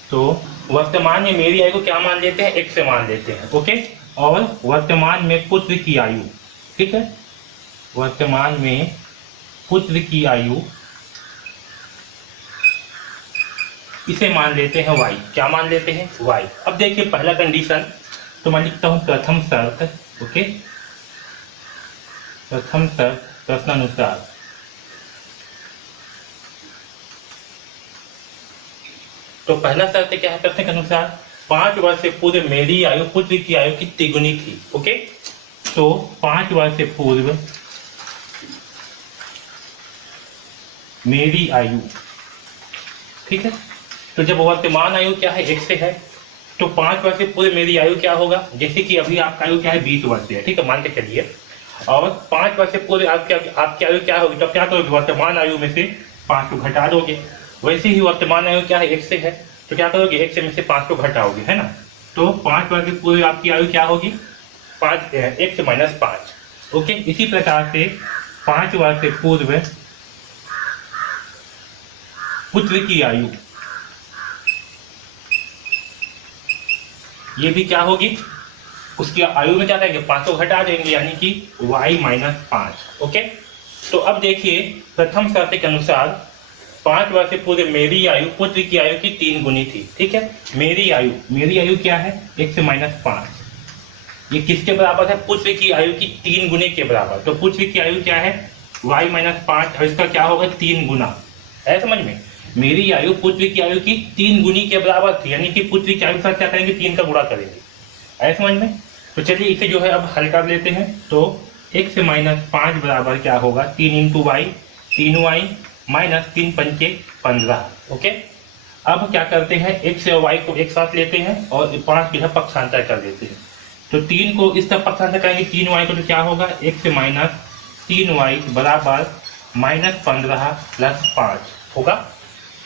तो वर्तमान में मेरी आयु को क्या मान लेते हैं, x से मान लेते हैं। ओके, और वर्तमान में पुत्र की आयु, ठीक है, वर्तमान में पुत्र की आयु इसे मान लेते हैं y। क्या मान लेते हैं, y। अब देखिए पहला कंडीशन, तो मैं लिखता हूं प्रथम शर्त। ओके, प्रथम शर्त प्रश्नानुसार, तो पहला शर्त क्या है प्रश्न के अनुसार, 5 वर्ष से पूर्व मेरी आयु पुत्र की आयु की तिगुनी थी। ओके, तो 5 वर्ष से पूर्व मेरी आयु, ठीक है, तो जब वर्तमान आयु क्या है, x से है, तो 5 वर्ष से पूर्व मेरी आयु क्या होगा, जैसे कि अभी आपका आयु क्या है 20 वर्ष है, ठीक है, मान के चलिए, और 5 वर्ष से पूर्व आपकी आयु क्या होगी, तो क्या करोगे, वर्तमान आयु में से 5 को घटा दोगे। वैसे ही वर्तमान आयु क्या है, x से है, तो क्या करोगे, x में से 5 को घटाओगे, है ना। तो 5 वर्ष से पूर्व आपकी आयु क्या होगी, 5 x माइनस 5। ओके, इसी प्रकार से 5 वर्ष से पूर्व पुत्र की आयु, ये भी क्या होगी, उसकी आयु में क्या करेंगे, 5 को घटा देंगे, यानी कि y माइनस 5। ओके, तो अब देखिए प्रथम शर्त के अनुसार 5 वर्ष से पूर्व मेरी आयु पुत्र की आयु की 3 गुनी थी। ठीक है, मेरी आयु क्या है, x माइनस 5, ये किसके बराबर है, पुत्र की आयु की 3 गुने के बराबर। तो पुत्र की आयु क्या है, y माइनस 5 और इसका क्या होगा 3 गुना। है समझ में? मेरी आयु पुत्री की आयु की 3 गुनी के बराबर थी, यानी कि पुत्री की आयु के साथ क्या करेंगे 3 का गुणा करेंगे। है समझ में? तो चलिए इसे जो है अब हल कर लेते हैं। तो x माइनस 5 बराबर क्या होगा 3 इंटू वाई, 3y माइनस 3 पंचे 15। ओके, अब क्या करते हैं x और y को एक साथ लेते हैं और 5 की तरफ पक्षांतर कर देते हैं। तो 3 को इस तरफ पक्षांतर करेंगे 3y को, तो क्या होगा x माइनस 3y बराबर माइनस 15 प्लस 5 होगा।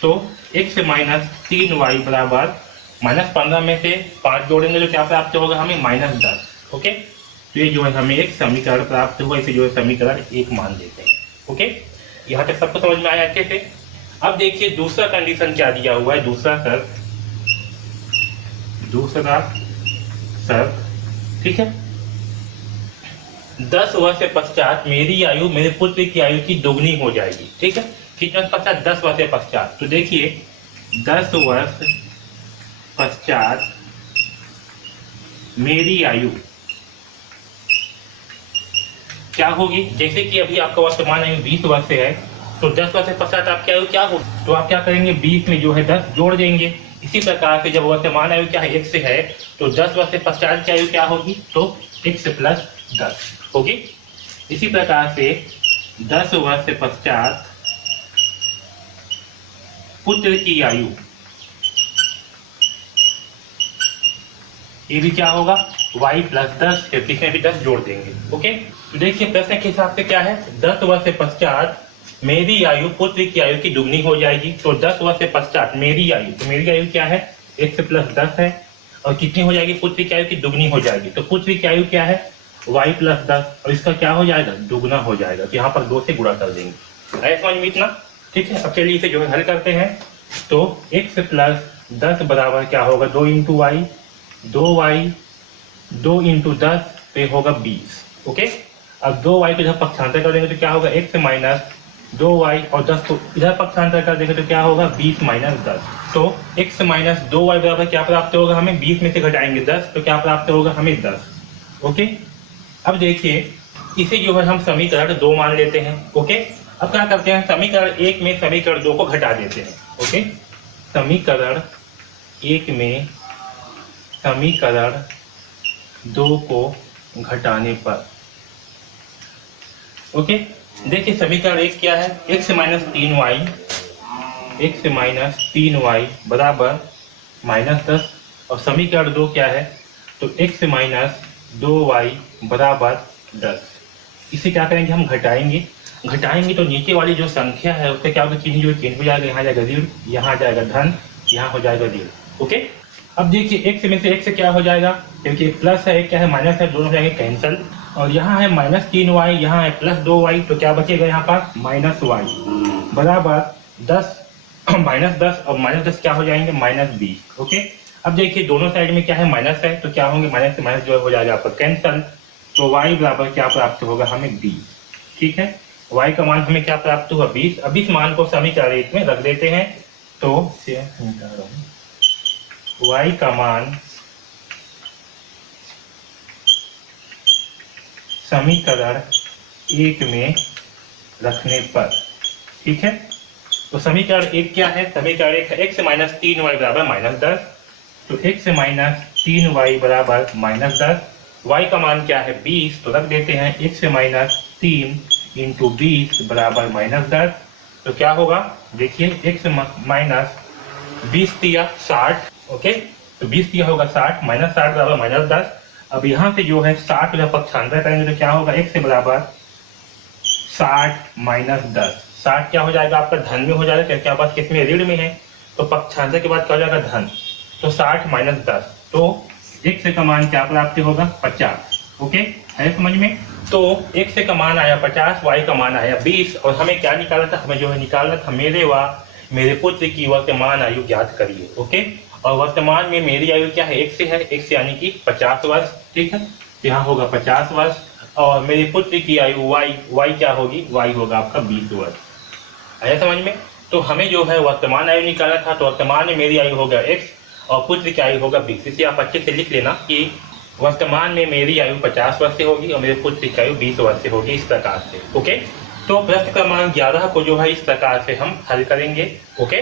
तो x माइनस 3y बराबर माइनस 15 में से 5 जोड़ेंगे तो क्या प्राप्त होगा हमें माइनस 10। ओके, तो ये जो है हमें एक समीकरण प्राप्त हुआ, इसे जो है समीकरण 1 मान देते हैं। ओके, यहाँ तक सबको समझ में आया अच्छे से। अब देखिए दूसरा कंडीशन क्या दिया हुआ है, दूसरा शर्त, ठीक है। 10 वर्ष के पश्चात मेरी आयु मेरे पुत्र की आयु की दोगुनी हो जाएगी। ठीक है, कितना पश्चात 10 वर्ष के पश्चात। तो देखिए 10 वर्ष पश्चात मेरी आयु क्या होगी, जैसे कि अभी आपका वर्तमान आयु 20 वर्ष से है, तो 10 वर्ष के पश्चात आपकी आयु क्या होगी, तो आप क्या करेंगे 20 में जो है 10 जोड़ देंगे। इसी प्रकार से जब वर्तमान आयु क्या है 1 से है, तो 10 वर्ष के पश्चात की आयु क्या होगी, तो x प्लस 10 होगी। इसी प्रकार से 10 वर्ष के पश्चात पुत्र की आयु, ये भी क्या होगा y प्लस 10, इसमें भी 10 जोड़ देंगे। ओके, तो देखिए प्रश्न के हिसाब से क्या है, 10 वर्ष के पश्चात मेरी आयु पुत्र की आयु की दुगनी हो जाएगी। तो 10 वर्ष के पश्चात मेरी आयु, तो मेरी आयु क्या है x प्लस 10 है, और कितनी हो जाएगी पुत्र की आयु की दुगनी हो जाएगी। तो पुत्र की आयु क्या है y प्लस 10, और इसका क्या हो जाएगा दुगना हो जाएगा। तो यहाँ पर 2 से गुणा कर देंगे। है समझ में इतना? ठीक है, अब चलिए इसे जो है हल करते हैं। तो x प्लस 10 बराबर क्या होगा 2 इंटू वाई, 2y 2 इंटू 10 पे होगा 20। ओके, अब 2y को इधर पक्षांतर कर देंगे तो क्या होगा x माइनस 2y, और 10 को इधर पक्षांतर कर देंगे तो क्या होगा 20 माइनस 10। तो x माइनस 2y बराबर क्या प्राप्त होगा हमें, 20 में से घटाएंगे 10 तो क्या प्राप्त होगा हमें 10। ओके, अब देखिए इसे जो है हम समीकरण 2 मान लेते हैं। ओके, अब क्या करते हैं समीकरण 1 में समीकरण 2 को घटा देते हैं। ओके, समीकरण 1 में समीकरण 2 को घटाने पर, ओके, देखिए समीकरण 1 क्या है, x माइनस 3y बराबर माइनस 10, और समीकरण 2 क्या है, तो x माइनस 2y बराबर 10। इसे क्या करेंगे हम घटाएंगे तो नीचे वाली जो संख्या है उससे क्या होगा चिन्ह जो चेंज हो जाएगा, यहाँ जाएगा ऋण, यहाँ जाएगा धन, यहाँ हो जाएगा ऋण। ओके, अब देखिए x में से x से क्या हो जाएगा, क्योंकि प्लस है एक क्या है माइनस है, दोनों हो जाएंगे कैंसल, और यहाँ है माइनस 3y, यहाँ है प्लस 2y, तो क्या बचेगा यहाँ पर माइनस y बराबर 10, माइनस 10 और माइनस 10 क्या हो जाएंगे माइनस 20। ओके, अब देखिए दोनों साइड में क्या है माइनस है, तो क्या होंगे माइनस से माइनस जो हो जाएगा आपका कैंसल, तो y बराबर क्या प्राप्त होगा हमें 20। ठीक है, y का मान हमें क्या प्राप्त हुआ 20। अब इस मान को समीकरण 1 में रख देते हैं। तो y का मान समीकरण 1 में रखने पर, ठीक है, तो समीकरण 1 क्या है, समीकरण 1 है x माइनस 3y बराबर माइनस 10, तो x माइनस 3y बराबर माइनस 10, y का मान क्या है 20, तो रख देते हैं x माइनस 3 इंटू 20 बराबर माइनस 10, तो क्या होगा देखिए x माइनस 20 दिया 60। ओके, तो 20 दिया होगा 60, माइनस 60 बराबर माइनस 10। अब यहाँ से जो है 60 जब पक्षांतर करेंगे तो क्या होगा x से बराबर 60 माइनस 10, 60 क्या हो जाएगा आपका धन में हो जाएगा, क्योंकि आपके पास किस में ऋण में है, तो पक्षांतर के बाद क्या हो जाएगा धन, तो 60 माइनस 10, तो x का मान क्या प्राप्त होगा 50। ओके, है समझ में? तो x का मान आया 50, y का मान आया 20, और हमें क्या निकालना था, हमें जो है निकालना था मेरे पुत्र की वर्तमान आयु ज्ञात करिए। ओके, और वर्तमान में मेरी आयु क्या है x से है, x यानी कि 50 वर्ष। ठीक है, यहाँ होगा 50 वर्ष, और मेरे पुत्र की आयु y क्या होगी, y होगा आपका 20 वर्ष। आया समझ में? तो हमें जो है वर्तमान आयु निकालना था, तो वर्तमान में मेरी आयु होगा x और पुत्र की आयु होगा 20। इसे आप अच्छे से लिख लेना कि वर्तमान में मेरी आयु 50 वर्ष से होगी और मेरे पुत्र की आयु 20 वर्ष से होगी, इस प्रकार से। ओके, तो प्रश्न क्रमांक 11 को जो है इस प्रकार से हम हल करेंगे। ओके,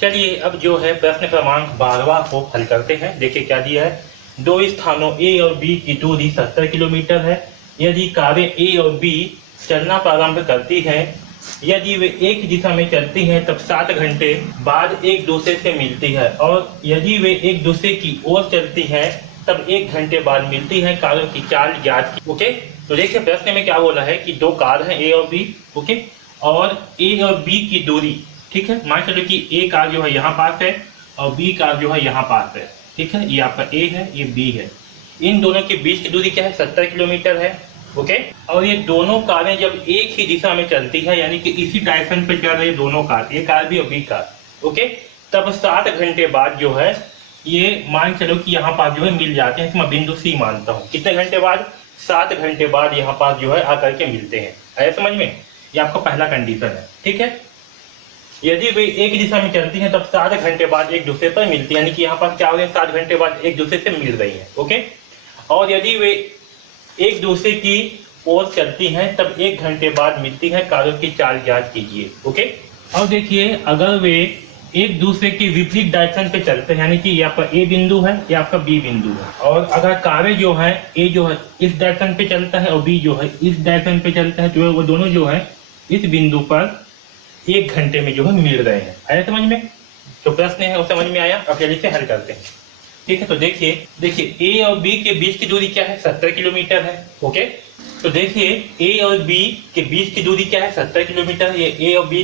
चलिए अब जो है प्रश्न क्रमांक 12 को हल करते हैं। देखिए क्या दिया है, दो स्थानों ए और बी की दूरी 70 किलोमीटर है। यदि कारें ए और बी चलना प्रारंभ करती हैं, यदि वे एक दिशा में चलती हैं तब 7 घंटे बाद एक दूसरे से मिलती है, और यदि वे एक दूसरे की ओर चलती हैं तब 1 घंटे बाद मिलती हैं। कारों की चाल ज्ञात की। ओके, तो देखिए प्रश्न में क्या बोला है कि दो कार हैं ए और बी। ओके, और ए और बी की दूरी, ठीक है, मान चलो कि ए कार जो है यहाँ पास है और बी कार जो है यहाँ पास है। ठीक है, ये आपका ए है, ये बी है। इन दोनों के बीच की दूरी क्या है, 70 किलोमीटर है। ओके, और ये दोनों कारें जब एक ही दिशा में चलती है, यानी कि इसी डायरेक्शन पे चल रही है दोनों कार, ए कार भी और बी कार। ओके, तब 7 घंटे बाद जो है ये मान चलो कि यहाँ पास जो है मिल जाते हैं। इसमें बिंदु सी मानता हूँ। कितने घंटे बाद, 7 घंटे बाद यहाँ पास जो है आकर के मिलते हैं। आया समझ में, ये आपका पहला कंडीशन है। ठीक है, यदि वे एक दिशा में चलती हैं तब 7 घंटे बाद एक दूसरे पर मिलती है, यानी कि यहाँ पास क्या हो रहे हैं, 7 घंटे बाद एक दूसरे से मिल रही है। ओके, और यदि वे एक दूसरे की ओर चलती हैं तब 1 घंटे बाद मिलती है। कारों की चाल ज्ञात कीजिए। ओके, और देखिए अगर वे एक दूसरे के विपरीत डायरेक्शन पे चलते हैं, यानी कि ये आपका ए बिंदु है, ये आपका बी बिंदु है, और अगर कारें जो है ए जो है इस डायरेक्शन पे चलता है और बी जो है इस डायरेक्शन पे चलता है, तो वो दोनों जो है इस बिंदु पर 1 घंटे में जो है मिल रहे हैं। आया समझ में, जो प्रश्न है वो समझ में आया। अब जल्दी से हल करते हैं। ठीक है, तो देखिए ए और बी के बीच की दूरी क्या है, 70 किलोमीटर है। ओके, तो देखिए ए और बी के बीच की दूरी क्या है, 70 किलोमीटर। ये ए और बी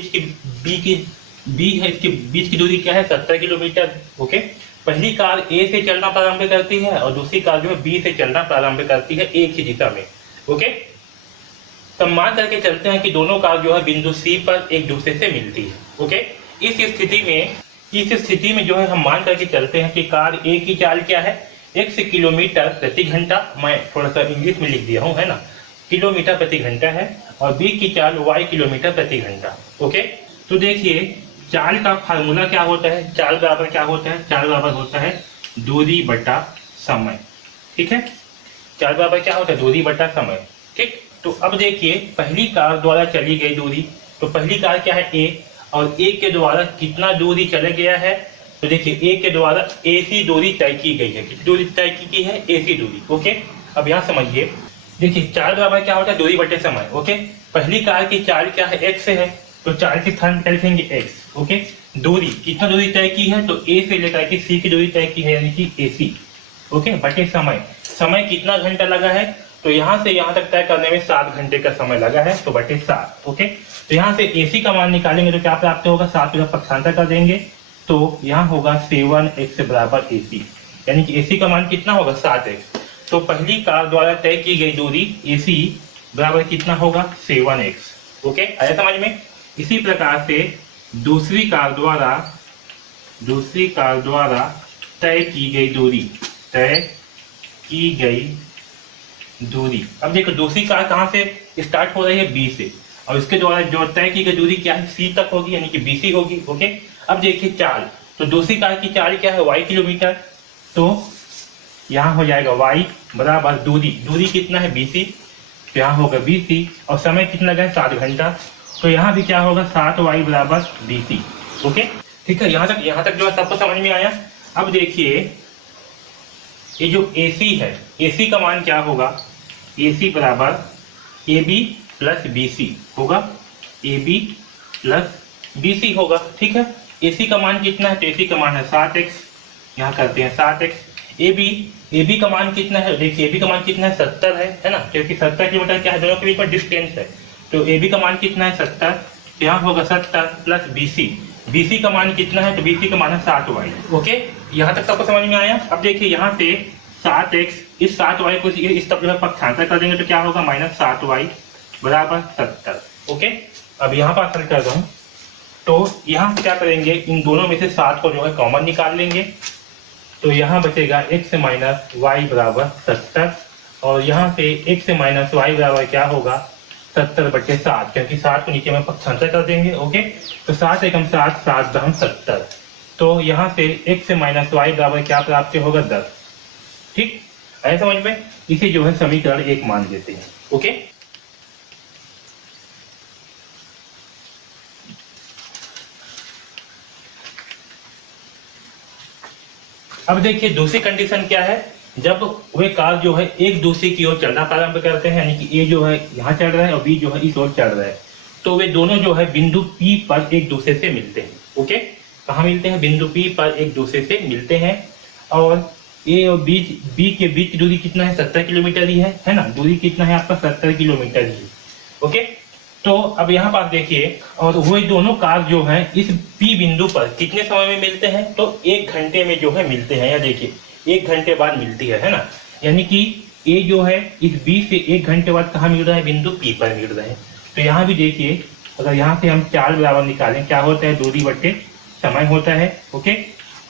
है, इसके बीच की दूरी क्या है, 70 किलोमीटर। ओके, पहली कार ए से चलना प्रारंभ करती है और दूसरी कार जो है बी से चलना प्रारंभ करती है एक ही दिशा में। ओके, तब मान करके चलते हैं कि दोनों कार जो है बिंदु सी पर एक दूसरे से मिलती है। ओके, इस स्थिति में जो है हम मान करके चलते हैं कि कार ए की चाल क्या है, x किलोमीटर प्रति घंटा, मैं थोड़ा सा इंग्लिश में लिख दिया हूँ, है ना, किलोमीटर प्रति घंटा है, और बी की चाल y किलोमीटर प्रति घंटा। ओके, तो देखिए चाल का फार्मूला क्या होता है, चाल बराबर क्या होता है, चाल बराबर होता है दूरी बटा समय। ठीक है, चाल बराबर क्या होता है, दूरी बटा समय। ठीक, तो अब देखिए पहली कार द्वारा चली गई दूरी, तो पहली कार क्या है ए, और ए के द्वारा कितना दूरी चला गया है, तो देखिए ए के द्वारा AC दूरी तय की गई है। कितनी दूरी तय की है, AC दूरी। ओके, अब यहाँ समझिए, देखिए चाल बराबर क्या होता है, दूरी बटे समय। ओके, पहली कार की चाल क्या है, x है, तो चाल के स्थान पर लिखेंगे x। ओके, दूरी कितना दूरी तय की है, तो A से लेकर के C की दूरी तय की है, यानी कि AC। ओके, बटे समय, समय कितना घंटा लगा है, तो यहाँ से यहाँ तक तय करने में 7 घंटे का समय लगा है, तो बटे 7। ओके, तो यहाँ से AC का मान निकालेंगे तो क्या प्राप्त होगा, 7 का पक्षांतर कर देंगे, तो यहाँ होगा 7x बराबर AC, यानी कि AC का मान कितना होगा, 7x। तो पहली कार द्वारा तय की गई दूरी AC बराबर कितना होगा, 7x। ओके, आया समझ में। इसी प्रकार से दूसरी कार द्वारा तय की गई दूरी, अब देखो दूसरी कार कहाँ से स्टार्ट हो रही है, बी से, और इसके द्वारा जो तय की गई दूरी क्या है, सी तक होगी, यानी कि BC होगी। ओके, अब देखिए चाल, तो दूसरी कार की चाल क्या है, y किलोमीटर, तो यहाँ हो जाएगा y बराबर दूरी कितना है, BC, तो यहाँ होगा BC, और समय कितना लगा है, 7 घंटा, तो यहाँ भी क्या होगा, 7y बराबर BC। ओके, ठीक है, यहाँ तक जो है सबको समझ में आया। अब देखिए ये जो AC है, AC का मान क्या होगा, AC बराबर AB प्लस BC होगा, AB प्लस BC होगा। ठीक है, AC का मान कितना है, तो AC का मान है 7x, यहाँ करते हैं 7x। AB का मान कितना है, देखिए AB का मान कितना है, 70 है ना, क्योंकि 70 किलोमीटर क्या है, दोनों के बीच में डिस्टेंस है, तो AB का मान कितना है, 70, यहाँ होगा 70 प्लस BC का मान कितना है, तो BC का मान है 7y। ओके, यहाँ तक सबको समझ में आया। अब देखिए यहाँ से 7x, इस 7y को इस तरफ जो है पक्षांतर कर देंगे तो क्या होगा, -7y बराबर 70। ओके, अब यहाँ पर हल कर रहा हूँ, तो यहाँ क्या करेंगे, इन दोनों में से 7 को जो है कॉमन निकाल लेंगे, तो यहाँ बचेगा x माइनस y बराबर 70, और यहाँ से x माइनस y बराबर क्या होगा, 70 बटे 7, क्योंकि 7 को नीचे में पक्षांतर कर देंगे। ओके, तो 7 एकम 7, 7 दहम 70, तो यहाँ से x माइनस y बराबर क्या प्राप्त होगा, 10। ठीक, ऐसा समझ में, इसे जो है समीकरण 1 मान लेते हैं। ओके, अब देखिए दूसरी कंडीशन क्या है, जब वे कार जो है एक दूसरे की ओर चलना प्रारंभ करते हैं, यानी कि ए जो है यहाँ चल रहा है और बी जो है इस ओर चल रहा है, तो वे दोनों जो है बिंदु पी पर एक दूसरे से मिलते हैं। ओके, कहाँ मिलते हैं? बिंदु पी पर एक दूसरे से मिलते हैं। और ए और बी के बीच दूरी कितना है? 70 किलोमीटर ही है ना? दूरी कितना है आपका? 70 किलोमीटर ही। ओके, तो अब यहाँ पर देखिए, और वो दोनों कार जो है इस पी बिंदु पर कितने समय में मिलते हैं? तो 1 घंटे में जो है मिलते हैं। या देखिए 1 घंटे बाद मिलती है ना? यानी कि ए जो है इस बी से 1 घंटे बाद कहाँ मिल रहा है? बिंदु पी पर मिल रहा है। तो यहाँ भी देखिए, अगर यहाँ से हम चाल बराबर निकालें, क्या होता है? दूरी बटे समय होता है। ओके,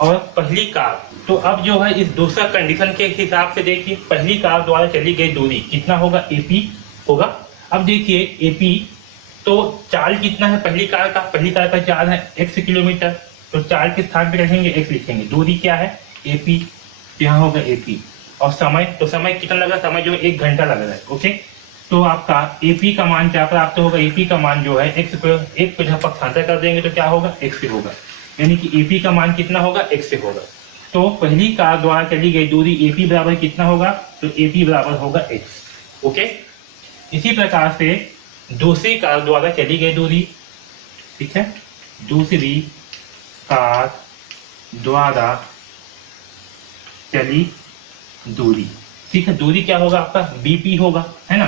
और पहली कार, तो अब जो है इस दूसरा कंडीशन के हिसाब से देखिए, पहली कार द्वारा चली गई दूरी कितना होगा? एपी होगा। अब देखिए एपी, तो चाल कितना है पहली कार का? पहली कार का चाल है x किलोमीटर, तो चाल के स्थान पे रखेंगे x लिखेंगे। दूरी क्या है? एपी, यहाँ होगा एपी। और समय, तो समय कितना लगा? समय जो है 1 घंटा लग रहा है। ओके, तो आपका एपी का मान क्या प्राप्त होगा? एपी का मान जो है x पे, एक पे जहाँ पक्षांतर कर देंगे तो क्या होगा? x से होगा, यानी कि एपी का मान कितना होगा? x से होगा। तो पहली कार द्वारा चली गई दूरी एपी बराबर कितना होगा? तो एपी बराबर होगा x। ओके, इसी प्रकार से दूसरी कार द्वारा चली गई दूरी, ठीक है, दूसरी कार द्वारा चली दूरी, ठीक है, दूरी क्या होगा आपका? बीपी होगा, है ना?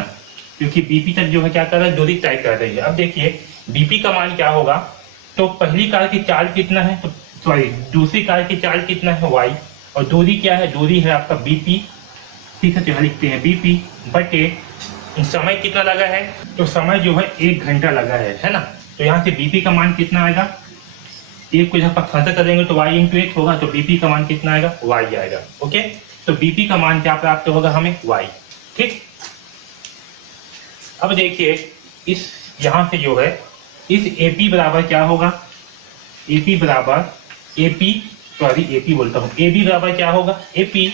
क्योंकि बीपी तक जो है क्या कर रहा है? दूरी तय कर रही है। अब देखिए बीपी का मान क्या होगा? तो पहली कार की चाल कितना है? तो सॉरी, दूसरी कार की चाल कितना है? वाई। और दूरी क्या है? दूरी है आपका बीपी, ठीक है, तो यहाँ लिखते हैं बीपी बटे समय कितना लगा है? तो समय जो है 1 घंटा लगा है ना? तो यहाँ से बीपी का मान कितना आएगा? एक को जहाँ पक्षांतर करेंगे तो y इंटू एक्स होगा, तो बीपी का मान कितना आएगा? y आएगा। ओके, तो बीपी का मान क्या प्राप्त होगा हमें? y। ठीक, अब देखिए इस यहाँ से जो है इस एपी बराबर क्या होगा? एपी बराबर एपी, सॉरी एपी बोलता हूँ, एबी बराबर क्या होगा? एपी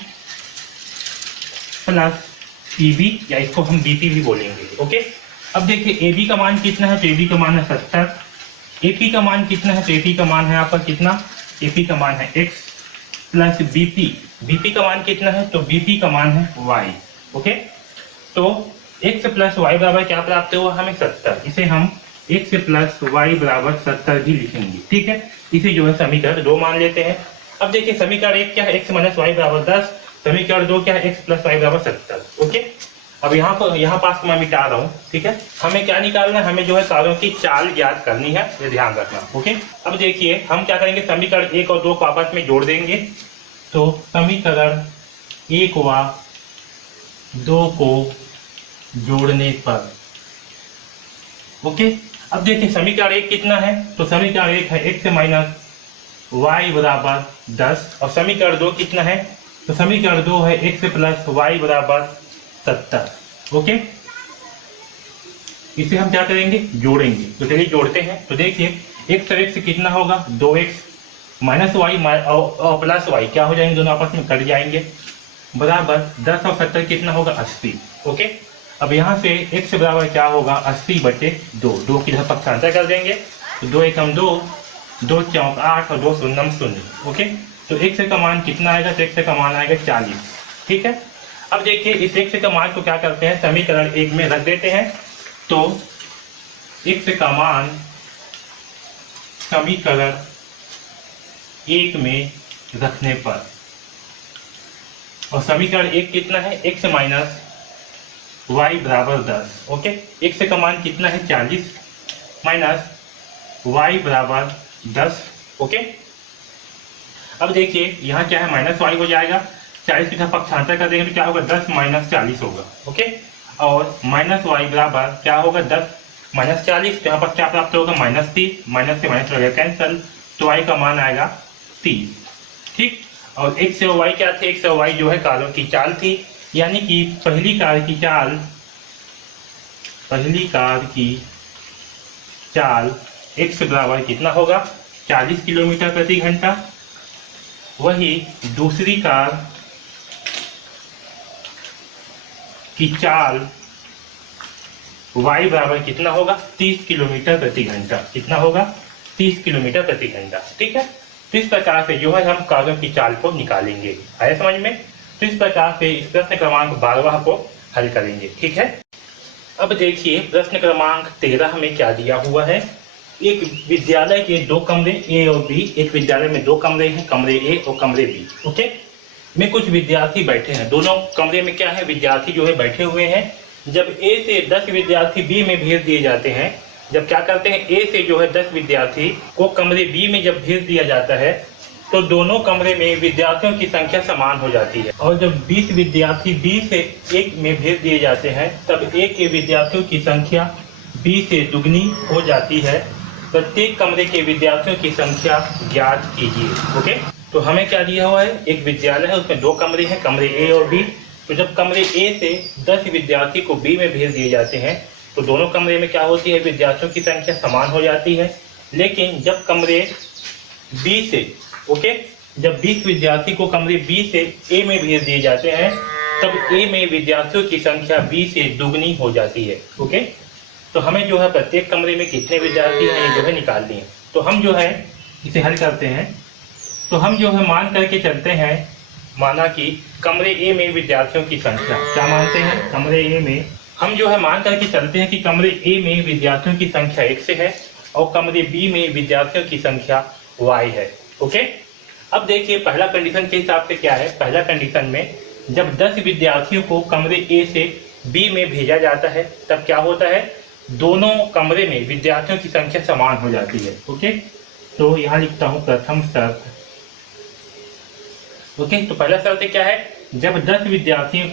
प्लस पीबी, या इसको हम बीपी भी बोलेंगे। ओके, अब देखिए एबी का मान कितना है? तो एबी का मान है 70। एपी का मान कितना है? तो एपी का मान है आपका कितना? एपी का मान है x प्लस बीपी, बीपी का मान कितना है? तो बीपी का मान है y। ओके, तो x प्लस y बराबर क्या प्राप्त हुआ हमें? 70। इसे हम x प्लस y बराबर 70 भी लिखेंगे। ठीक है, इसे जो है समीकरण 2 मान लेते हैं। अब देखिए समीकरण 1 क्या है? x माइनस y बराबर 10। समीकरण 2 क्या है? x प्लस y बराबर 70। ओके, अब यहाँ पास मैं मिटा रहा हूँ। ठीक है, हमें क्या निकालना है? हमें जो है कारों की चाल ज्ञात करनी है, ये ध्यान रखना। ओके, अब देखिए हम क्या करेंगे? समीकरण 1 और 2 को आपस में जोड़ देंगे। तो समीकरण 1 व 2 को जोड़ने पर, ओके, अब देखिए समीकरण 1 कितना है? तो समीकरण 1 है x माइनस y बराबर 10। और समीकरण 2 कितना है? तो समीकरण 2 है x प्लस y बराबर 70। ओके, इसे हम क्या करेंगे? जोड़ेंगे। तो चलिए जोड़ते हैं। तो देखिए x और x कितना होगा? 2x माइनस वाई और प्लस वाई क्या हो जाएंगे? दोनों आपस में कट जाएंगे, बराबर 10 और 70 कितना होगा? 80। ओके, अब यहाँ से x बराबर क्या होगा? 80 बटे 2, 2 की तरफ पक्षांतर कर देंगे। तो 2 एकम 2, 2 चौक 8 और 2 शून्यम 0। ओके, तो x का मान कितना आएगा? तो x का मान आएगा 40। ठीक है, अब देखिए इस x का मान को क्या करते हैं? समीकरण 1 में रख देते हैं। तो x का मान समीकरण 1 में रखने पर, और समीकरण 1 कितना है? x माइनस y बराबर 10। ओके, x का मान कितना है? 40 माइनस y बराबर 10। ओके, अब देखिए यहाँ क्या है? माइनस y हो जाएगा, 40 की तरफ पक्षांतर कर देंगे तो क्या होगा? 10 माइनस 40 होगा। ओके, और माइनस y बराबर क्या होगा? 10 माइनस 40, तो यहाँ पर क्या प्राप्त होगा? माइनस 30, माइनस से माइनस हो गया कैंसल, तो y का मान आएगा 30। ठीक, और x और y क्या थे? x और y जो है कारों की चाल थी, यानी कि पहली कार की चाल x बराबर कितना होगा? 40 किलोमीटर प्रति घंटा। वही दूसरी कार की चाल y बराबर कितना होगा? 30 किलोमीटर प्रति घंटा। कितना होगा? 30 किलोमीटर प्रति घंटा। ठीक है, तो इस प्रकार से जो है हम कार्बन की चाल को निकालेंगे। आया समझ में? तो इस प्रकार से इस प्रश्न क्रमांक 12 को हल करेंगे। ठीक है, अब देखिए प्रश्न क्रमांक 13 में क्या दिया हुआ है। एक विद्यालय के 2 कमरे ए और बी, एक विद्यालय में 2 कमरे हैं, कमरे ए और कमरे बी। ओके, में कुछ विद्यार्थी बैठे हैं। दोनों कमरे में क्या है, विद्यार्थी जो है बैठे हुए हैं। जब ए से 10 विद्यार्थी बी में भेज दिए जाते हैं, जब क्या करते हैं, ए से जो है 10 विद्यार्थी को कमरे बी में जब भेज दिया जाता है तो दोनों कमरे में विद्यार्थियों की संख्या समान हो जाती है। और जब 20 विद्यार्थी बी से एक में भेज दिए जाते हैं तब ए के विद्यार्थियों की संख्या बी से दुगनी हो जाती है। प्रत्येक कमरे के विद्यार्थियों की संख्या ज्ञात कीजिए। ओके, तो हमें क्या दिया हुआ है, एक विद्यालय है, उसमें 2 कमरे हैं, कमरे ए और बी। तो जब कमरे ए से 10 विद्यार्थी को बी में भेज दिए जाते हैं तो दोनों कमरे में क्या होती है, विद्यार्थियों की संख्या समान हो जाती है। लेकिन जब कमरे बी से जब 20 विद्यार्थी को कमरे बी से ए में भेज दिए जाते हैं तब ए में विद्यार्थियों की संख्या बी से दुगनी हो जाती है। ओके, तो हमें जो है प्रत्येक कमरे में कितने विद्यार्थी हैं ये जो है निकालनी है। तो हम जो है इसे हल करते हैं। तो हम जो है मान करके चलते हैं, माना कि कमरे ए में विद्यार्थियों की संख्या, क्या मानते हैं, कमरे ए में हम जो है मान करके चलते हैं कि कमरे ए में विद्यार्थियों की संख्या 1 से है और कमरे बी में विद्यार्थियों की संख्या y है। ओके, अब देखिए पहला कंडीशन के हिसाब से क्या है। पहला कंडीशन में जब 10 विद्यार्थियों को कमरे ए से बी में भेजा जाता है तब क्या होता है, दोनों कमरे में विद्यार्थियों की संख्या समान हो जाती है। ओके, तो यहाँ लिखता हूँ प्रथम शर्त। ओके, तो पहला शर्त क्या है, जब 10 विद्यार्थियों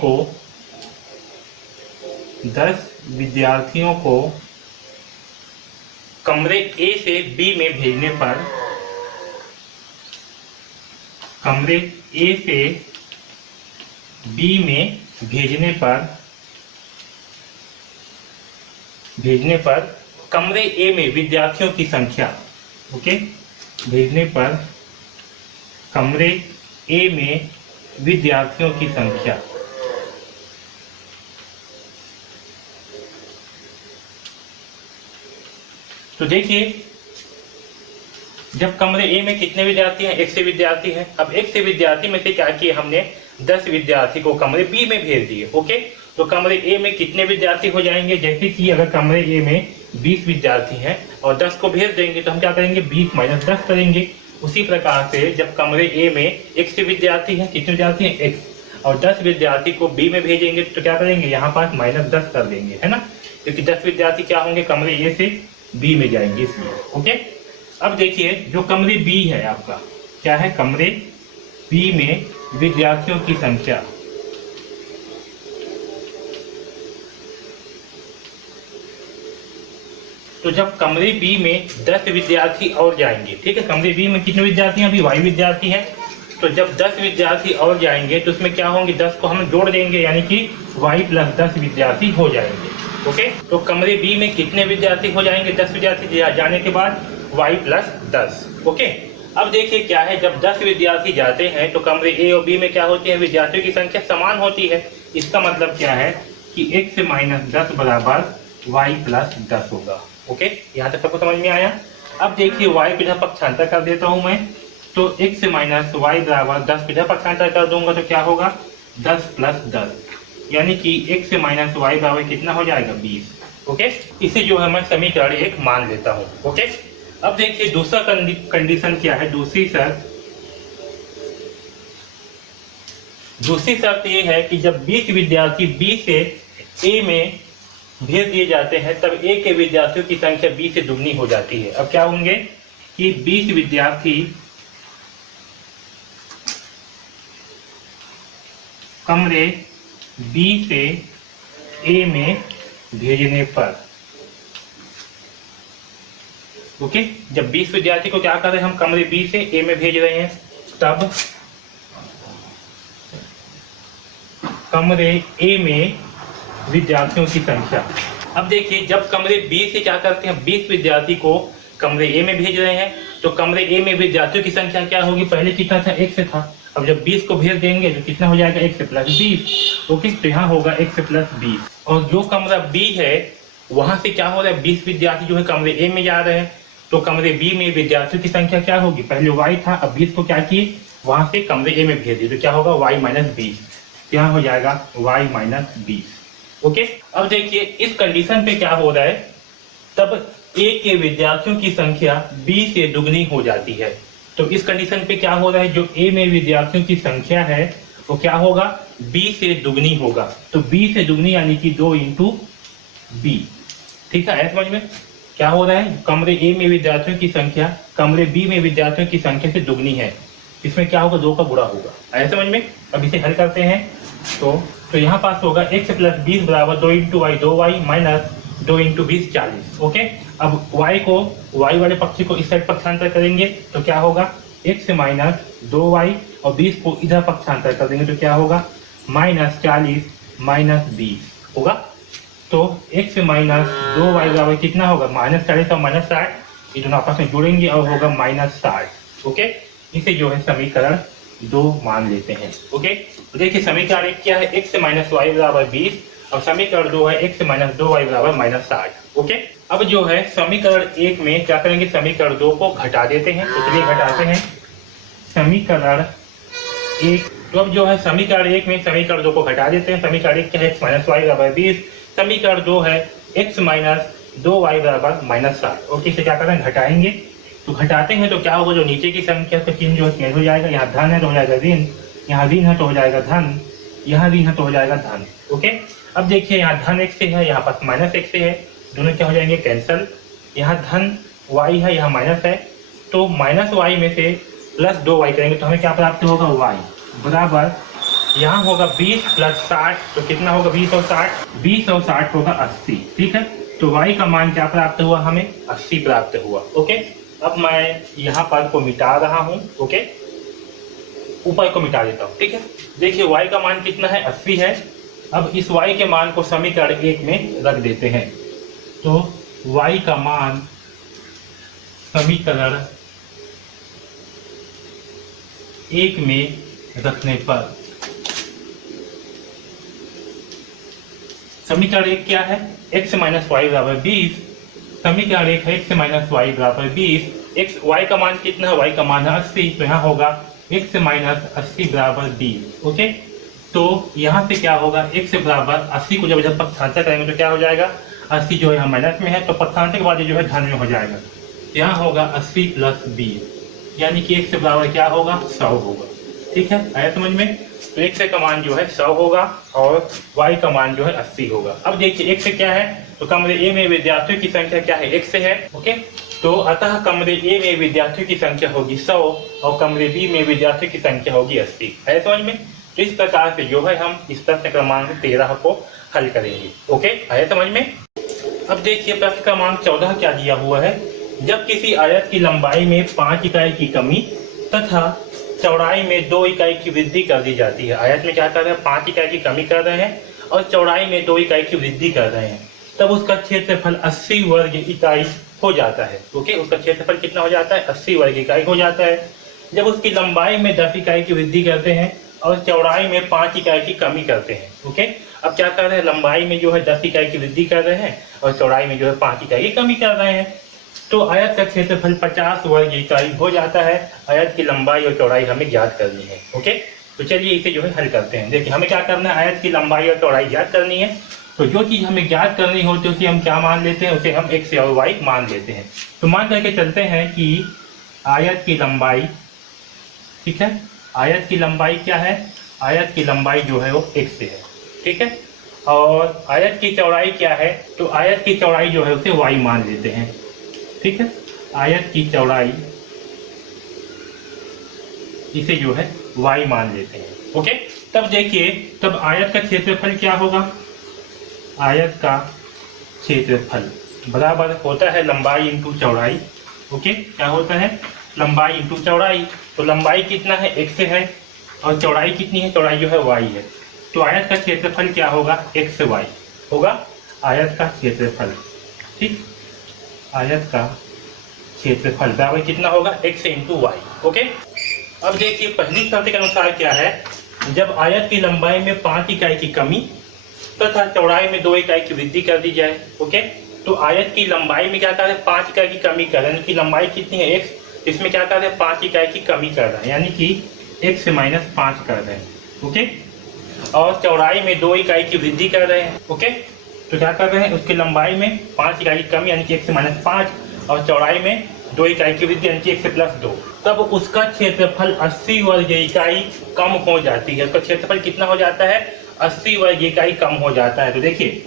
को कमरे ए से बी में भेजने पर, कमरे ए से बी में भेजने पर कमरे ए में विद्यार्थियों की संख्या, ओके, भेजने पर कमरे ए में विद्यार्थियों की संख्या तो देखिए जब कमरे ए में कितने विद्यार्थी हैं, 1 से विद्यार्थी हैं। अब 1 से विद्यार्थी में से क्या किए हमने, 10 विद्यार्थी को कमरे बी में भेज दिए। ओके, तो कमरे ए में कितने विद्यार्थी हो जाएंगे, जैसे कि अगर कमरे ए में 20 विद्यार्थी हैं और 10 को भेज देंगे तो हम क्या करेंगे, 20 माइनस 10 करेंगे। उसी प्रकार से जब कमरे ए में 1 से विद्यार्थी हैं, कितने विद्यार्थी हैं, 1, और 10 विद्यार्थी को बी में भेजेंगे तो क्या करेंगे, यहाँ पास माइनस 10 कर देंगे, है ना, क्योंकि 10 विद्यार्थी क्या होंगे, कमरे ए से बी में जाएंगे इसलिए। ओके, अब देखिए जो कमरे बी है आपका, क्या है, कमरे बी में विद्यार्थियों की संख्या, तो जब कमरे बी में 10 विद्यार्थी और जाएंगे, ठीक है, कमरे बी में कितने विद्यार्थी हैं, अभी y विद्यार्थी हैं, तो जब 10 विद्यार्थी और जाएंगे तो उसमें क्या होंगे, 10 को हम जोड़ देंगे, यानी कि y प्लस 10 विद्यार्थी हो जाएंगे। ओके, तो कमरे बी में कितने विद्यार्थी हो जाएंगे, 10 विद्यार्थी जाने के बाद y प्लस 10। ओके, अब देखिए क्या है, जब 10 विद्यार्थी जाते हैं तो कमरे ए और बी में क्या होती है, विद्यार्थियों की संख्या समान होती है। इसका मतलब क्या है कि 1 से माइनस 10 बराबर y प्लस 10 होगा। ओके, यहाँ तक सबको समझ में आया। अब देखिए y को इधर पक्षांतर कर देता हूँ मैं, तो 1 से माइनस y बराबर 10 इधर पक्षांतर कर दूंगा तो क्या होगा, 10 प्लस 10, यानी कि 1 से माइनस y बराबर कितना हो जाएगा, 20। ओके, इसे जो है मैं समीकरण 1 मान लेता हूँ। ओके, अब देखिए दूसरा कंडीशन क्या है, दूसरी शर्त ये है कि जब 20 विद्यार्थी बी से ए में भेज दिए जाते हैं तब ए के विद्यार्थियों की संख्या बी से दुगनी हो जाती है। अब क्या होंगे कि 20 विद्यार्थी कमरे बी से ए में भेजने पर, ओके, जब 20 विद्यार्थी को क्या कर रहे हैं हम, कमरे बी से ए में भेज रहे हैं, तब कमरे ए में विद्यार्थियों की संख्या। अब देखिए जब कमरे बी से क्या करते हैं, 20 विद्यार्थी को कमरे ए में भेज रहे हैं तो कमरे ए में विद्यार्थियों की संख्या क्या होगी, पहले कितना था, 1 से था, अब जब 20 को भेज देंगे तो कितना हो जाएगा, 1 से प्लस 20। ओके, तो यहाँ होगा 1 से प्लस 20, और जो कमरा बी है वहां से क्या हो रहा है, 20 विद्यार्थी जो है कमरे ए में जा रहे हैं, तो कमरे बी में विद्यार्थियों की संख्या क्या होगी, पहले y था, अब 20 को क्या किए वहां से कमरे ए में भेज दिए, तो क्या होगा y माइनस 20, यहाँ हो जाएगा y माइनस 20। ओके, अब देखिए इस कंडीशन पे क्या हो रहा है, तब ए के विद्यार्थियों की संख्या बी से दुगनी हो जाती है। तो इस कंडीशन पे क्या हो रहा है, जो ए में विद्यार्थियों की संख्या है वो क्या होगा, बी से दुगनी होगा। तो बी से दुगनी यानी कि 2 इंटू बी। ठीक है, समझ में क्या हो रहा है, कमरे ए में विद्यार्थियों की संख्या कमरे बी में विद्यार्थियों की संख्या से दुगनी है, इसमें क्या होगा, 2 का गुणा होगा। आया समझ में। अब इसे हल करते हैं तो यहाँ पास होगा x प्लस 20 बराबर 2 into y 2y minus 2 into 20 40। Okay, अब y को y वाले पक्ष को इस साइड पक्षांतर करेंगे तो क्या होगा, x माइनस 2y और 20 को इधर पक्षांतर कर देंगे तो क्या होगा माइनस 40 माइनस 20 होगा। तो x माइनस 2y बराबर कितना होगा, माइनस 40 और माइनस 60, ये दोनों आपस में जुड़ेंगे और होगा माइनस 60। ओके, इसे जो है समीकरण 2 मान लेते हैं। ओके, तो देखिए समीकरण 1 क्या है, x माइनस y बराबर 20 और समीकरण 2 है x माइनस 2y बराबर माइनस 60। ओके, अब जो है समीकरण 1 में क्या करेंगे, समीकरण 2 को घटा देते हैं, तो चलिए घटाते हैं समीकरण 1। तो अब जो है समीकरण 1 में समीकरण 2 को घटा देते हैं। समीकरण 1 क्या है, x माइनस y बराबर 20, समीकरण 2 है x माइनस 2y बराबर माइनस 60। ओके, इसे क्या करें, घटाएंगे, तो घटाते हैं तो क्या होगा, जो नीचे की संख्या का चिन्ह जो है हो जाएगा, यहाँ धन है तो हो जाएगा ऋण, यहाँ ऋण है तो हो जाएगा धन, यहाँ ऋण है तो हो जाएगा धन। ओके, अब देखिए यहाँ धन x से है, यहाँ पर माइनस x से है, दोनों क्या हो जाएंगे कैंसल, यहाँ धन y है, यहाँ माइनस है, तो माइनस y में से प्लस 2y करेंगे तो हमें क्या प्राप्त होगा, y बराबर यहाँ होगा 20 प्लस 60, तो कितना होगा 20 और 60, 20 और 60 होगा 80। ठीक है, तो y का मान क्या प्राप्त हुआ, हमें 80 प्राप्त हुआ। ओके, अब मैं यहाँ पर को मिटा रहा हूँ। ओके, ऊपर को मिटा देता हूँ। ठीक है, देखिए y का मान कितना है, 80 है। अब इस y के मान को समीकरण 1 में रख देते हैं, तो y का मान समीकरण 1 में रखने पर समीकरण 1 क्या है, x माइनस वाई बराबर 20, समीकरण 1 है x माइनस वाई बराबर 20, x y का मान कितना है, y का मान है 80, तो यहाँ होगा x माइनस 80 बराबर 20। ओके, तो यहाँ से क्या होगा, x बराबर 80 को जब पक्षांतर करेंगे तो क्या हो जाएगा, 80 जो है यहाँ माइनस में है तो पक्षांतर के बाद जो है धन में हो जाएगा, यहाँ होगा 80 प्लस 20, यानी कि x बराबर क्या होगा, 100 होगा। ठीक है, आया समझ में। तो x का मान जो है 100 होगा और y का मान जो है 80 होगा। अब देखिए x क्या है, तो कमरे ए में विद्यार्थियों की संख्या क्या है, x है। ओके, तो अतः कमरे ए में विद्यार्थियों की संख्या होगी 100 और कमरे बी में विद्यार्थियों की संख्या होगी 80। है समझ में। तो इस प्रकार से जो है हम इस प्रश्न क्रमांक 13 को हल करेंगे। ओके, है समझ में। अब देखिए प्रश्न क्रमांक 14 क्या दिया हुआ है, जब किसी आयत की लंबाई में 5 इकाई की कमी तथा चौड़ाई में 2 इकाई की वृद्धि कर दी जाती है। आयत में क्या कर रहे हैं, 5 इकाई की कमी कर रहे हैं और चौड़ाई में 2 इकाई की वृद्धि कर रहे हैं, तब उसका क्षेत्रफल 80 वर्ग इकाई हो जाता है। ओके, उसका क्षेत्रफल कितना हो जाता है, 80 वर्ग इकाई हो जाता है। जब उसकी लंबाई में 10 इकाई की वृद्धि करते हैं और चौड़ाई में 5 इकाई की कमी करते हैं। ओके, अब क्या कर रहे हैं, लंबाई में जो है 10 इकाई की वृद्धि कर रहे हैं और चौड़ाई में जो है 5 इकाई की कमी कर रहे हैं, तो आयत का क्षेत्रफल 50 वर्ग इकाई हो जाता है। आयत की लंबाई और चौड़ाई हमें ज्ञात करनी है। ओके, तो चलिए इसे जो है हल करते हैं। देखिए हमें क्या करना है, आयत की लंबाई और चौड़ाई ज्ञात करनी है। तो जो चीज हमें ज्ञात करनी होती है उसे हम क्या मान लेते हैं, उसे हम x और y मान लेते हैं। तो मान करके चलते हैं कि आयत की लंबाई, ठीक है, आयत की लंबाई क्या है, आयत की लंबाई जो है वो x है। ठीक है, और आयत की चौड़ाई क्या है, तो आयत की चौड़ाई जो है उसे y मान लेते हैं। ठीक है, आयत की चौड़ाई इसे जो है y मान लेते हैं। ओके, तब देखिए तब आयत का क्षेत्रफल क्या होगा, आयत का क्षेत्रफल बराबर होता है लंबाई इंटू चौड़ाई। ओके, क्या होता है, लंबाई इंटू चौड़ाई। तो लंबाई कितना है, x है और चौड़ाई कितनी है, चौड़ाई जो है y है। तो आयत का क्षेत्रफल क्या होगा, x y होगा आयत का क्षेत्रफल। ठीक, आयत का क्षेत्रफल बराबर कितना होगा, x इंटू वाई। ओके, अब देखिए पहली शर्त के अनुसार क्या है, जब आयत की लंबाई में 5 इकाई की कमी तथा चौड़ाई में 2 इकाई की वृद्धि कर दी जाए। ओके, तो आयत की लंबाई में क्या कर रहे हैं, 5 इकाई की कमी कर रहे हैं। इनकी लंबाई कितनी है x, इसमें क्या कर रहे हैं 5 इकाई की कमी कर रहे हैं, यानी कि x से -5 कर रहे हैं। ओके, और चौड़ाई में 2 इकाई की वृद्धि कर रहे हैं। ओके, तो क्या कर रहे हैं, उसकी लंबाई में 5 इकाई की कमी यानी कि 1 से -5 और चौड़ाई में 2 इकाई की वृद्धि यानी कि 1 से +2। तब उसका क्षेत्रफल 80 वर्ग इकाई कम हो जाती है। उसका क्षेत्रफल कितना हो जाता है, 80 वर्ग इकाई कम हो जाता है। तो देखिए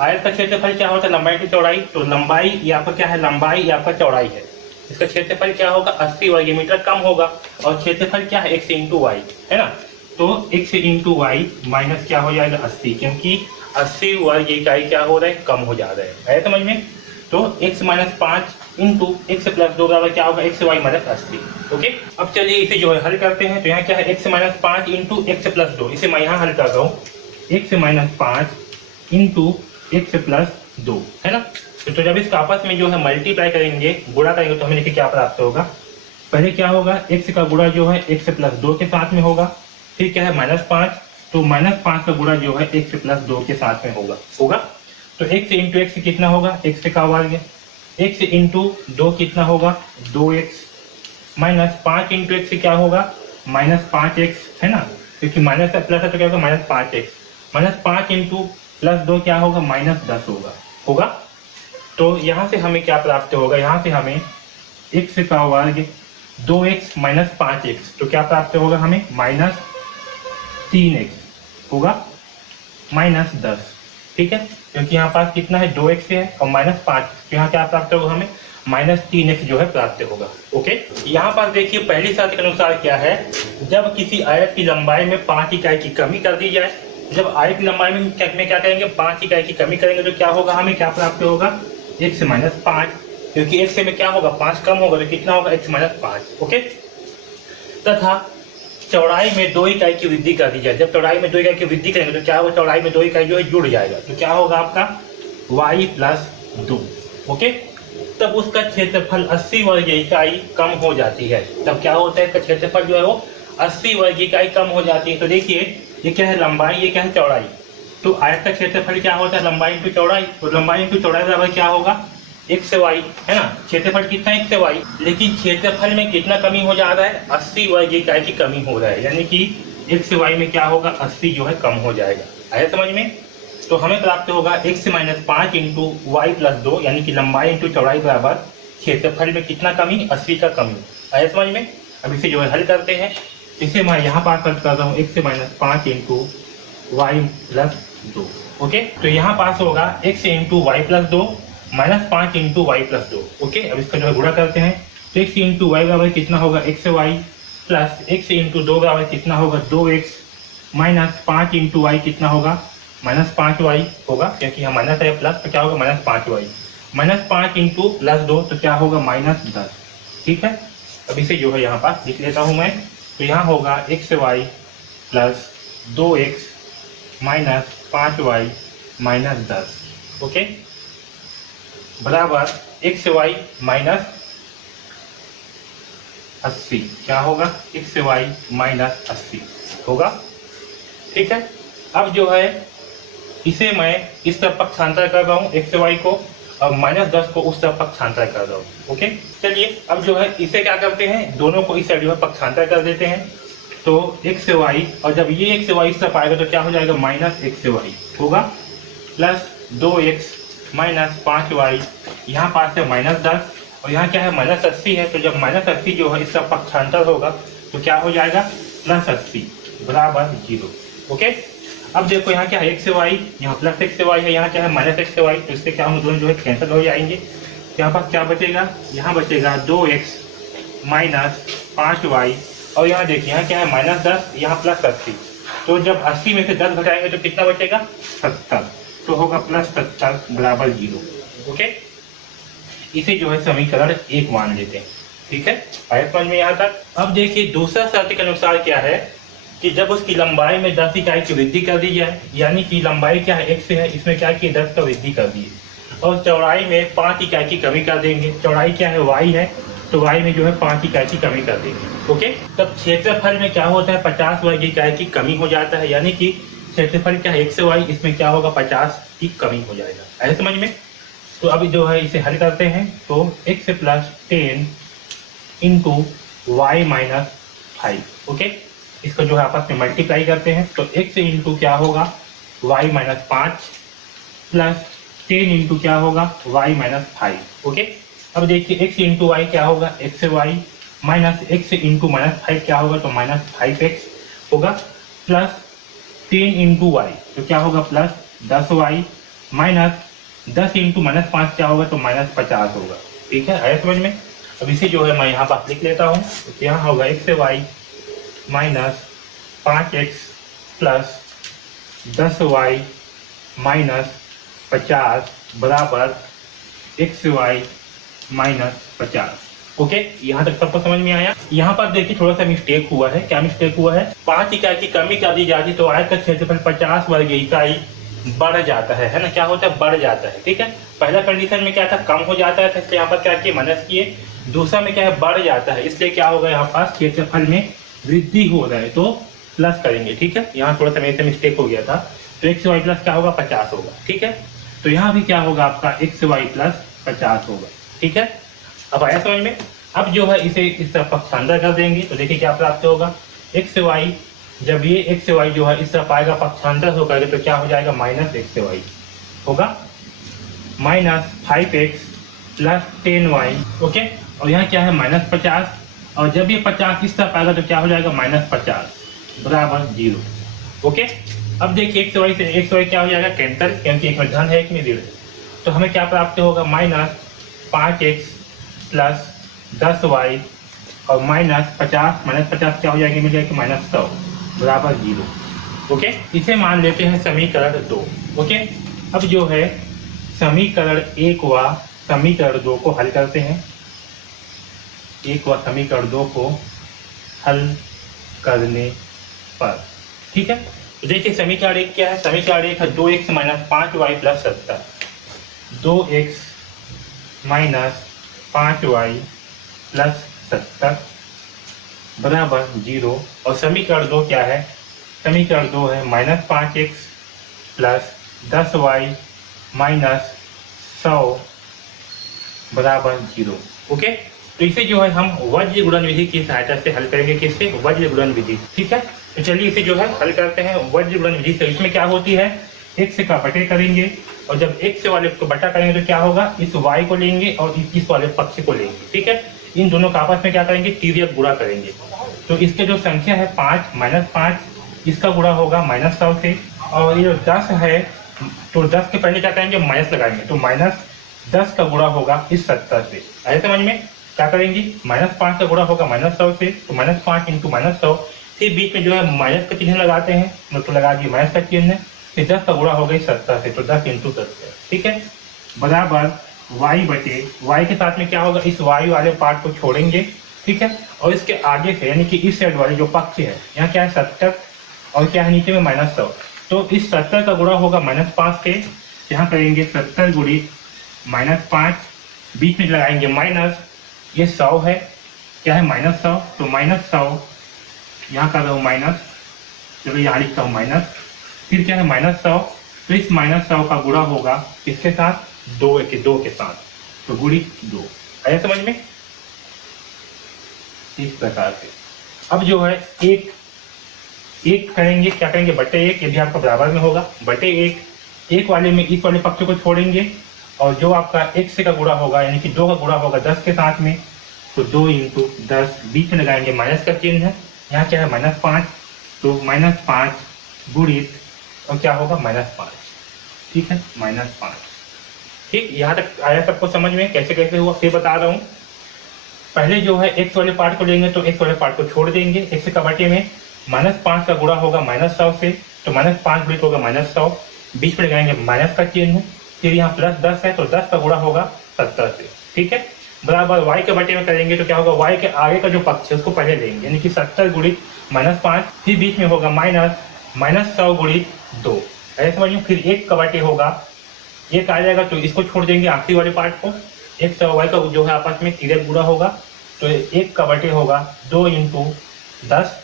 आयत का क्षेत्रफल क्या होता है, लंबाई की चौड़ाई, तो लंबाई ये आपका क्या है, लंबाई ये आपका चौड़ाई है। इसका क्षेत्रफल क्या होगा, 80 वर्ग मीटर कम होगा, और क्षेत्रफल क्या है, x इंटू वाई है ना। तो x इंटू वाई माइनस क्या हो जाएगा 80, क्योंकि 80 वर्ग इकाई क्या हो रहा है, कम हो जा रहा है समझ में। तो x -5 इंटू x + 2 बराबर क्या होगा, x y -80। ओके, अब चलिए इसे जो है हल करते हैं। तो यहाँ क्या है, x -5 इंटू x + 2, इसे मैं यहाँ हल कर रहा हूँ, x -5 इंटू x + 2 है ना। तो जब इसका आपस में जो है मल्टीप्लाई करेंगे, गुणा करेंगे, तो हमें देखिए क्या प्राप्त होगा। पहले क्या होगा, x का गुणा जो है x + 2 के साथ में होगा, फिर क्या है -5, तो -5 का गुणा जो है x + 2 के साथ में होगा। तो x इंटू x कितना होगा, x का वर्ग, x इंटू 2 कितना होगा 2x, -5 इंटू x क्या होगा -5x है ना, क्योंकि माइनस का प्लस है तो क्या होगा -5x, -5 इंटू +2 क्या होगा -10 होगा। तो यहाँ से हमें क्या प्राप्त होगा, यहाँ से हमें x का वर्ग 2x - 5x, तो क्या प्राप्त होगा हमें -3x होगा -10। ठीक है, क्योंकि यहाँ पास कितना है 2x है और -5, तो यहाँ क्या प्राप्त होगा हमें -3x जो है प्राप्त होगा। ओके, यहाँ पर देखिए पहली शर्त के अनुसार क्या है, जब किसी आयत की लंबाई में 5 इकाई की कमी कर दी जाए, जब आयत की लंबाई में क्या करेंगे 5 इकाई की कमी करेंगे, तो क्या होगा, हमें क्या प्राप्त होगा x -5, क्योंकि x में क्या होगा 5 कम होगा, तो कितना होगा x -5। ओके, तथा चौड़ाई में 2 इकाई की वृद्धि कर दी जाए। जब चौड़ाई में 2 इकाई की वृद्धि करेंगे तो क्या होगा, चौड़ाई में 2 इकाई जो है जुड़ जाएगा, तो क्या होगा आपका y + 2। ओके, तब उसका क्षेत्रफल 80 वर्ग इकाई कम हो जाती है। तब क्या होता है, इसका क्षेत्रफल जो है वो 80 वर्ग इकाई कम हो जाती है। तो देखिए ये क्या है लंबाई, ये क्या है चौड़ाई, तो आयत का क्षेत्रफल क्या होता है लंबाई इंटू चौड़ाई, तो लंबाई इंटू चौड़ाई बराबर क्या होगा x से y है ना। क्षेत्रफल कितना है x से y, लेकिन क्षेत्रफल में कितना कमी हो जा रहा है, 80 वर्ग इकाई की कमी हो रहा है, यानी कि x से y में क्या होगा 80 जो है कम हो जाएगा। आया समझ में। तो हमें प्राप्त होगा x -5 इंटू वाई + 2, यानी कि लंबाई इंटू चौड़ाई बराबर क्षेत्रफल में कितना कमी, 80 का कमी। आया समझ में। अब इसे जो है हल करते हैं, इसे मैं यहाँ पास हल कर रहा हूँ, x -5 इंटू वाई + 2। ओके, तो यहाँ पास होगा x into y + 2 -5 into y + 2। Okay, अब इसका जो है गुणा करते हैं, तो x इंटू वाई बराबर कितना होगा x y plus x into 2 बराबर कितना होगा 2x -5 इंटू वाई कितना होगा -5y होगा, क्योंकि यहाँ माइनस है प्लस, तो क्या होगा -5y, -5 इंटू +2 तो क्या होगा -10। ठीक है, अब इसे जो है यहाँ पास लिख लेता हूँ मैं, तो यहाँ होगा xy plus 2x -5y -10। Okay, बराबर xy -80, क्या होगा xy -80 होगा। ठीक है, अब जो है इसे मैं इस तरफ पक्षांतर कर रहा हूँ xy को, और -10 को उस तरफ पक्षांतर कर रहा हूँ। ओके, चलिए अब जो है इसे क्या करते हैं, दोनों को इस साइड में पक्षांतर कर देते हैं। तो xy, और जब ये xy इस तरफ आएगा तो क्या हो जाएगा -xy होगा, प्लस 2x -5y, यहाँ पास है -10, और यहाँ क्या है -80 है, तो जब -80 जो है इस तरफ पक्षांतर होगा तो क्या हो जाएगा +80 बराबर 0। ओके, अब देखो यहाँ क्या है xy, यहाँ +xy है, यहाँ क्या है -xy, तो इससे क्या हम दोनों जो है कैंसिल हो जाएंगे। यहाँ पास क्या बचेगा, यहाँ बचेगा 2x -5y, और यहाँ देखिए यहाँ क्या है -10, यहाँ +80, तो जब 80 में से 10 घटाएंगे तो कितना बचेगा 70, तो होगा +70 बराबर 0। ओके, इसे जो है समीकरण 1 मान लेते हैं। ठीक है, आया समझ में यहाँ तक। अब देखिए दूसरा शर्त के अनुसार क्या है कि जब उसकी लंबाई में 10 इकाई की वृद्धि कर दी जाए, यानी कि लंबाई क्या है x है, इसमें क्या किया 10 का वृद्धि कर दी, और चौड़ाई में 5 इकाई की कमी कर देंगे। चौड़ाई क्या है y है, तो y में जो है 5 इकाई की कमी कर देंगे। ओके, तब क्षेत्रफल में क्या होता है 50 वर्ग इकाई की कमी हो जाता है, यानी कि क्षेत्रफल क्या है x से y, इसमें क्या होगा 50 की कमी हो जाएगा। ऐसे समझ में। तो अभी जो है इसे हल करते हैं तो x plus 10 into y minus 5। Okay, इसको जो है आपस में मल्टीप्लाई करते हैं तो x इंटू क्या होगा y माइनस 5 प्लस 10 इंटू क्या होगा y माइनस 5। ओके, अब देखिए x इंटू वाई क्या होगा x y minus x into minus 5 क्या होगा तो माइनस 5x होगा प्लस 10 इंटू वाई तो क्या होगा plus 10y minus 10 into minus 5 क्या होगा तो माइनस 50 होगा। ठीक है, आया समझ में। अब इसे जो है मैं यहाँ पर लिख लेता हूँ तो यहाँ होगा x y minus 5x plus 10y minus 50 बराबर एक्स वाई माइनस 50। ओके, यहाँ तक सबको समझ में आया। यहाँ पर देखिए थोड़ा सा मिस्टेक हुआ है। क्या मिस्टेक हुआ है, 5 इकाई की कमी कर दी जाती तो आयत का क्षेत्रफल 50 वर्ग इकाई बढ़ जाता है ना, क्या होता है बढ़ जाता है। ठीक है, पहला कंडीशन में क्या था कम हो जाता है, इसलिए यहाँ पर क्या किए माइनस किए। दूसरा में क्या है बढ़ जाता है, इसलिए क्या होगा यहाँ पास क्षेत्रफल में वृद्धि हो रहा है तो प्लस करेंगे। ठीक है, यहाँ थोड़ा सा मेरे से मिस्टेक हो गया था तो एक्स वाई प्लस क्या होगा 50 होगा। ठीक है, तो यहाँ भी क्या होगा आपका एक्स वाई प्लस 50 होगा। ठीक है, अब आया समझ में। अब जो है इसे इस तरफ पक्षांतर कर देंगे तो देखिए क्या प्राप्त होगा एक्स वाई, जब ये एक्स वाई जो है इस तरफ आएगा पक्षांतर होकर तो क्या हो जाएगा माइनस एक्स वाई होगा minus 5x plus 10y। Okay, और यहाँ क्या है माइनस 50, और जब ये 50 इस तरफ आएगा तो क्या हो जाएगा माइनस 50 बराबर 0। ओके, अब देखिए एक्स वाई क्या हो जाएगा कैंसिल, क्योंकि एक में धन है एक में ऋण है। तो हमें क्या प्राप्त होगा माइनस 5x प्लस 10y और माइनस 50 क्या हो जाएंगे मिल जाएगी माइनस 100 बराबर 0। ओके, इसे मान लेते हैं समीकरण 2। ओके, अब जो है समीकरण 1 व समीकरण 2 को हल करते हैं। 1 व समीकरण 2 को हल करने पर ठीक है, तो देखिए समीकरण 1 क्या है, समीकरण 1 है 2x minus 5y plus 70। 2x minus 5y plus 70 बराबर 0। और समीकरण 2 क्या है, समीकरण 2 है minus 5x plus 10y minus 100 बराबर 0। ओके, तो इसे जो है हम वज्र गुणन विधि की सहायता से हल करेंगे। किससे, वज्र गुणन विधि। ठीक है, तो चलिए इसे जो है हल करते हैं वज्र गुणन विधि से। इसमें क्या होती है x का बटे करेंगे और जब x वाले को बटा करेंगे तो क्या होगा इस y को लेंगे और इस वाले पक्ष को लेंगे। ठीक है, इन दोनों का आपस में क्या करेंगे तिर्यक गुणा करेंगे। तो इसके जो संख्या है 5 माइनस 5 इसका गुणा होगा माइनस 100 से, और ये जो 10 है तो 10 के पहले क्या करेंगे माइनस लगाएंगे तो माइनस 10 का गुणा होगा इस 70 से। आए समझ में, क्या करेंगे माइनस 5 का गुणा होगा माइनस 100 से तो माइनस 5 इंटू माइनस 100, फिर बीच में जो है माइनस का चिन्ह लगाते हैं मतलब लगा दिए माइनस का चिन्ह, फिर 10 का गुणा होगा इस 70 से तो 10 इंटू 70। ठीक है, बराबर y बटे y के साथ में क्या होगा इस y वाले पार्ट को छोड़ेंगे। ठीक है, और इसके आगे से यानी कि इस साइड वाले जो पक्ष है यहाँ क्या है 70 और क्या है नीचे में माइनस 100, तो इस 70 का गुणा होगा माइनस 5 से, यहाँ करेंगे 70 गुणी माइनस 5, बीच में लगाएंगे माइनस, ये 100 है क्या है माइनस 100 तो माइनस 100 यहाँ कर रहा हूँ माइनस, चलो यहाँ लिखता हूँ माइनस, फिर क्या है माइनस 100 तो इस माइनस 100 का गुणा होगा किसके साथ 2 के साथ तो गुणी 2। आया समझ में, इस प्रकार से। अब जो है एक करेंगे क्या करेंगे बटे 1, ये भी आपका बराबर में होगा बटे 1 वाले में इस वाले पक्ष को छोड़ेंगे और जो आपका x का गुणा होगा यानी कि 2 का गुणा होगा 10 के साथ में तो 2 इंटू 10, बीच में लगाएंगे माइनस का चिन्ह है, यहाँ क्या है माइनस 5 तो माइनस 5 गुणित और क्या होगा माइनस 5। ठीक है, माइनस 5। ठीक, यहाँ तक आया सबको समझ में कैसे कैसे हुआ फिर बता रहा हूँ। पहले जो है x वाले पार्ट को लेंगे तो x वाले पार्ट को छोड़ देंगे, x का बटे में माइनस 5 का गुणा होगा माइनस 100 से तो माइनस 5 गुणित होगा माइनस 100, बीच में लगाएंगे माइनस का चिन्ह, फिर यहाँ प्लस 10 है तो 10 का गुणा होगा 70 से। ठीक है, बराबर y के बटे में करेंगे तो क्या होगा y के आगे का जो पक्ष है उसको पहले लेंगे यानी कि 70 गुणित माइनस 5, फिर बीच में होगा माइनस 100 गुणित 2। ऐसे समझिए, फिर 1 का बटे होगा, 1 आ जाएगा तो इसको छोड़ देंगे आखिरी वाले पार्ट को, x और y का जो है आपस में तिर्यक गुणा होगा तो 1 का बटे होगा 2 इंटू 10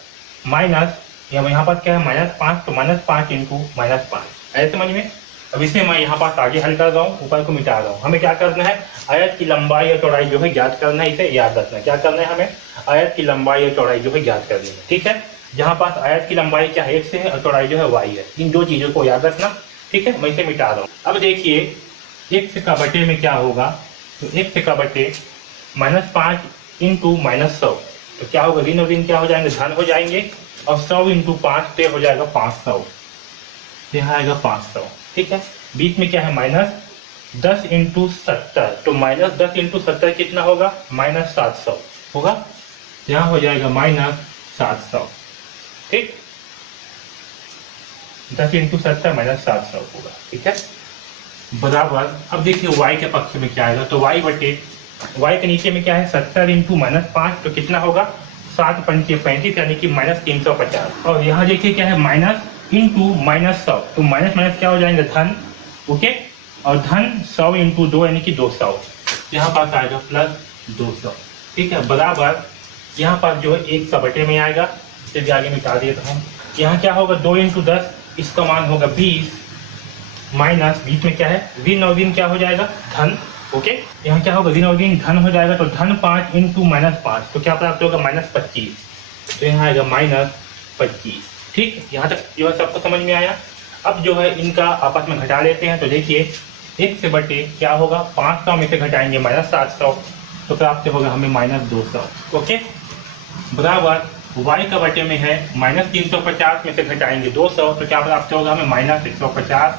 माइनस यहाँ पर क्या है माइनस 5 तो माइनस 5 इंटू माइनस 5। ऐसे समझ में, अब इसे मैं यहाँ पास आगे हल कर रहा हूँ, ऊपर को मिटा रहा हूँ। हमें क्या करना है, आयत की लंबाई और चौड़ाई जो है ज्ञात करना है। इसे याद रखना है, क्या करना है हमें, आयत की लंबाई और चौड़ाई जो है ज्ञात करनी है। ठीक है, जहाँ पास आयत की लंबाई क्या है, x है, और चौड़ाई जो है y है। इन दो चीजों को याद रखना। ठीक है, मैं इसे मिटा रहा हूँ। अब देखिए x का बटे में क्या होगा, तो x का बटे -5 इंटू -100, तो क्या होगा, ऋण और ऋण क्या हो जाएंगे, धन हो जाएंगे, और 100 इंटू 5 पे हो जाएगा 500, यहाँ आएगा 500। ठीक है, बीच में क्या है -10 इंटू 70, तो -10 इंटू 70 कितना होगा, -700 होगा, यहाँ हो जाएगा -700। ठीक, 10 इंटू 70 -700 होगा। ठीक है, बराबर। अब देखिए y के पक्ष में क्या आएगा, तो y बटे y के नीचे में क्या है, 70 इंटू -5, तो कितना होगा, 7 पंचे 35, यानी कि -350। और यहाँ देखिए क्या है, माइनस इंटू -100, तो माइनस माइनस क्या हो जाएंगे, धन। ओके, और धन 100 इंटू 2 यानी कि 200, यहाँ पास आएगा +200। ठीक है, बराबर। यहाँ पर जो है 1 का बटे में आएगा, इसे भी आगे मिटा देता हूँ। यहाँ क्या होगा, 2 इंटू 10, इसका मान होगा 20, माइनस बीच में क्या है, ऋण और ऋण क्या हो जाएगा, धन। ओके, यहाँ क्या होगा, ऋण और ऋण धन हो जाएगा, तो धन 5 इंटू -5, तो क्या प्राप्त होगा, -25, तो यहाँ आएगा -25। ठीक, यहाँ तक जो है सबको समझ में आया। अब जो है इनका आपस में घटा लेते हैं, तो देखिए 1 से बटे क्या होगा, 500 में से घटाएंगे -700, तो प्राप्त होगा हमें -200। ओके, बराबर। y का बटे में है -350 में से घटाएंगे 200, तो क्या प्राप्त होगा हमें, -150,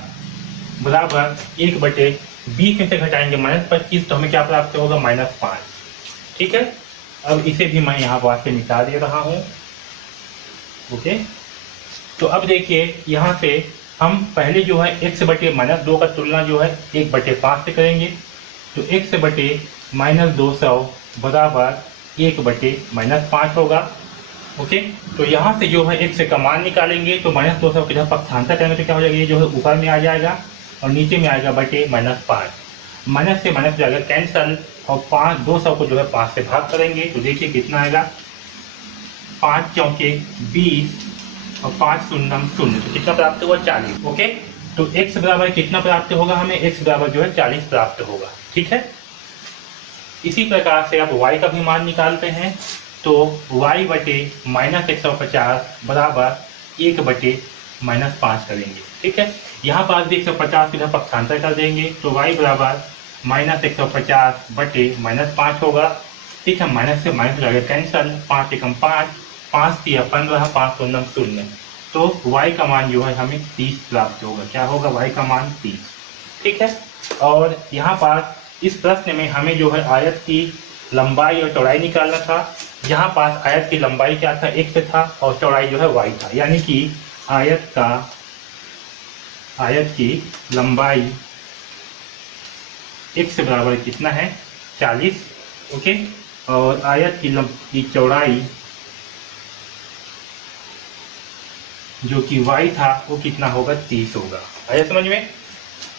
बराबर 1 बटे 20 में से घटाएंगे -25, तो हमें क्या प्राप्त होगा, -5। ठीक है, अब इसे भी मैं यहाँ पास से मिटा दे रहा हूँ। ओके, तो अब देखिए यहाँ से हम पहले जो है x बटे -2 का तुलना जो है 1 बटे 5 से करेंगे, तो x बटे -200 बराबर 1 बटे -5 होगा। ओके, तो यहाँ से जो है x का मान निकालेंगे, तो -200 के जब पक्षांतर करेंगे तो क्या हो जाएगा, ये जो है ऊपर में आ जाएगा और नीचे में आएगा बटे -5, माइनस से माइनस जाएगा कैंसल, और 200 को जो है 5 से भाग करेंगे, तो देखिए कितना आएगा, 5 चौके 20 और 5 शून्य 0, तो कितना प्राप्त हुआ, 40। ओके, तो x बराबर कितना प्राप्त होगा हमें, x बराबर जो है 40 प्राप्त होगा। ठीक है, इसी प्रकार से आप y का भी मान निकालते हैं, तो y बटे -150 बराबर 1 बटे -5 करेंगे। ठीक है, यहाँ पास भी 150 इधर पक्षांतर कर देंगे, तो y बराबर -150 बटे -5 होगा। ठीक है, माइनस से माइनस जाएगा कैंसल, 5 एकम 5, 5 3 15, 5 शून्य 0, तो y का मान जो है हमें 30 प्राप्त होगा। क्या होगा, y का मान 30। ठीक है, और यहाँ पास इस प्रश्न में हमें जो है आयत की लंबाई और चौड़ाई निकालना था। यहाँ पास आयत की लंबाई क्या था, x था, और चौड़ाई जो है y था, यानी कि आयत की लंबाई x बराबर कितना है, 40। ओके, और आयत की चौड़ाई जो कि y था वो कितना होगा, 30 होगा। आया समझ में।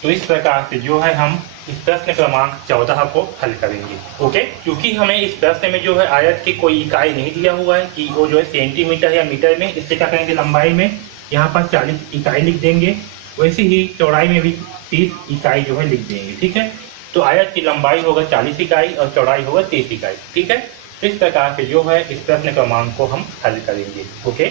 तो इस प्रकार से जो है हम इस प्रश्न क्रमांक 14 को हल करेंगे। ओके, क्योंकि हमें इस प्रश्न में जो है आयत की कोई इकाई नहीं दिया हुआ है कि वो जो है सेंटीमीटर या मीटर में, इससे क्या करेंगे, लंबाई में यहाँ पर 40 इकाई लिख देंगे, वैसे ही चौड़ाई में भी 30 इकाई जो है लिख देंगे। ठीक है, तो आयत की लंबाई होगा 40 इकाई और चौड़ाई होगा 30 इकाई। ठीक है, इस प्रकार से जो है इस प्रश्न क्रमांक को हम हल करेंगे। ओके।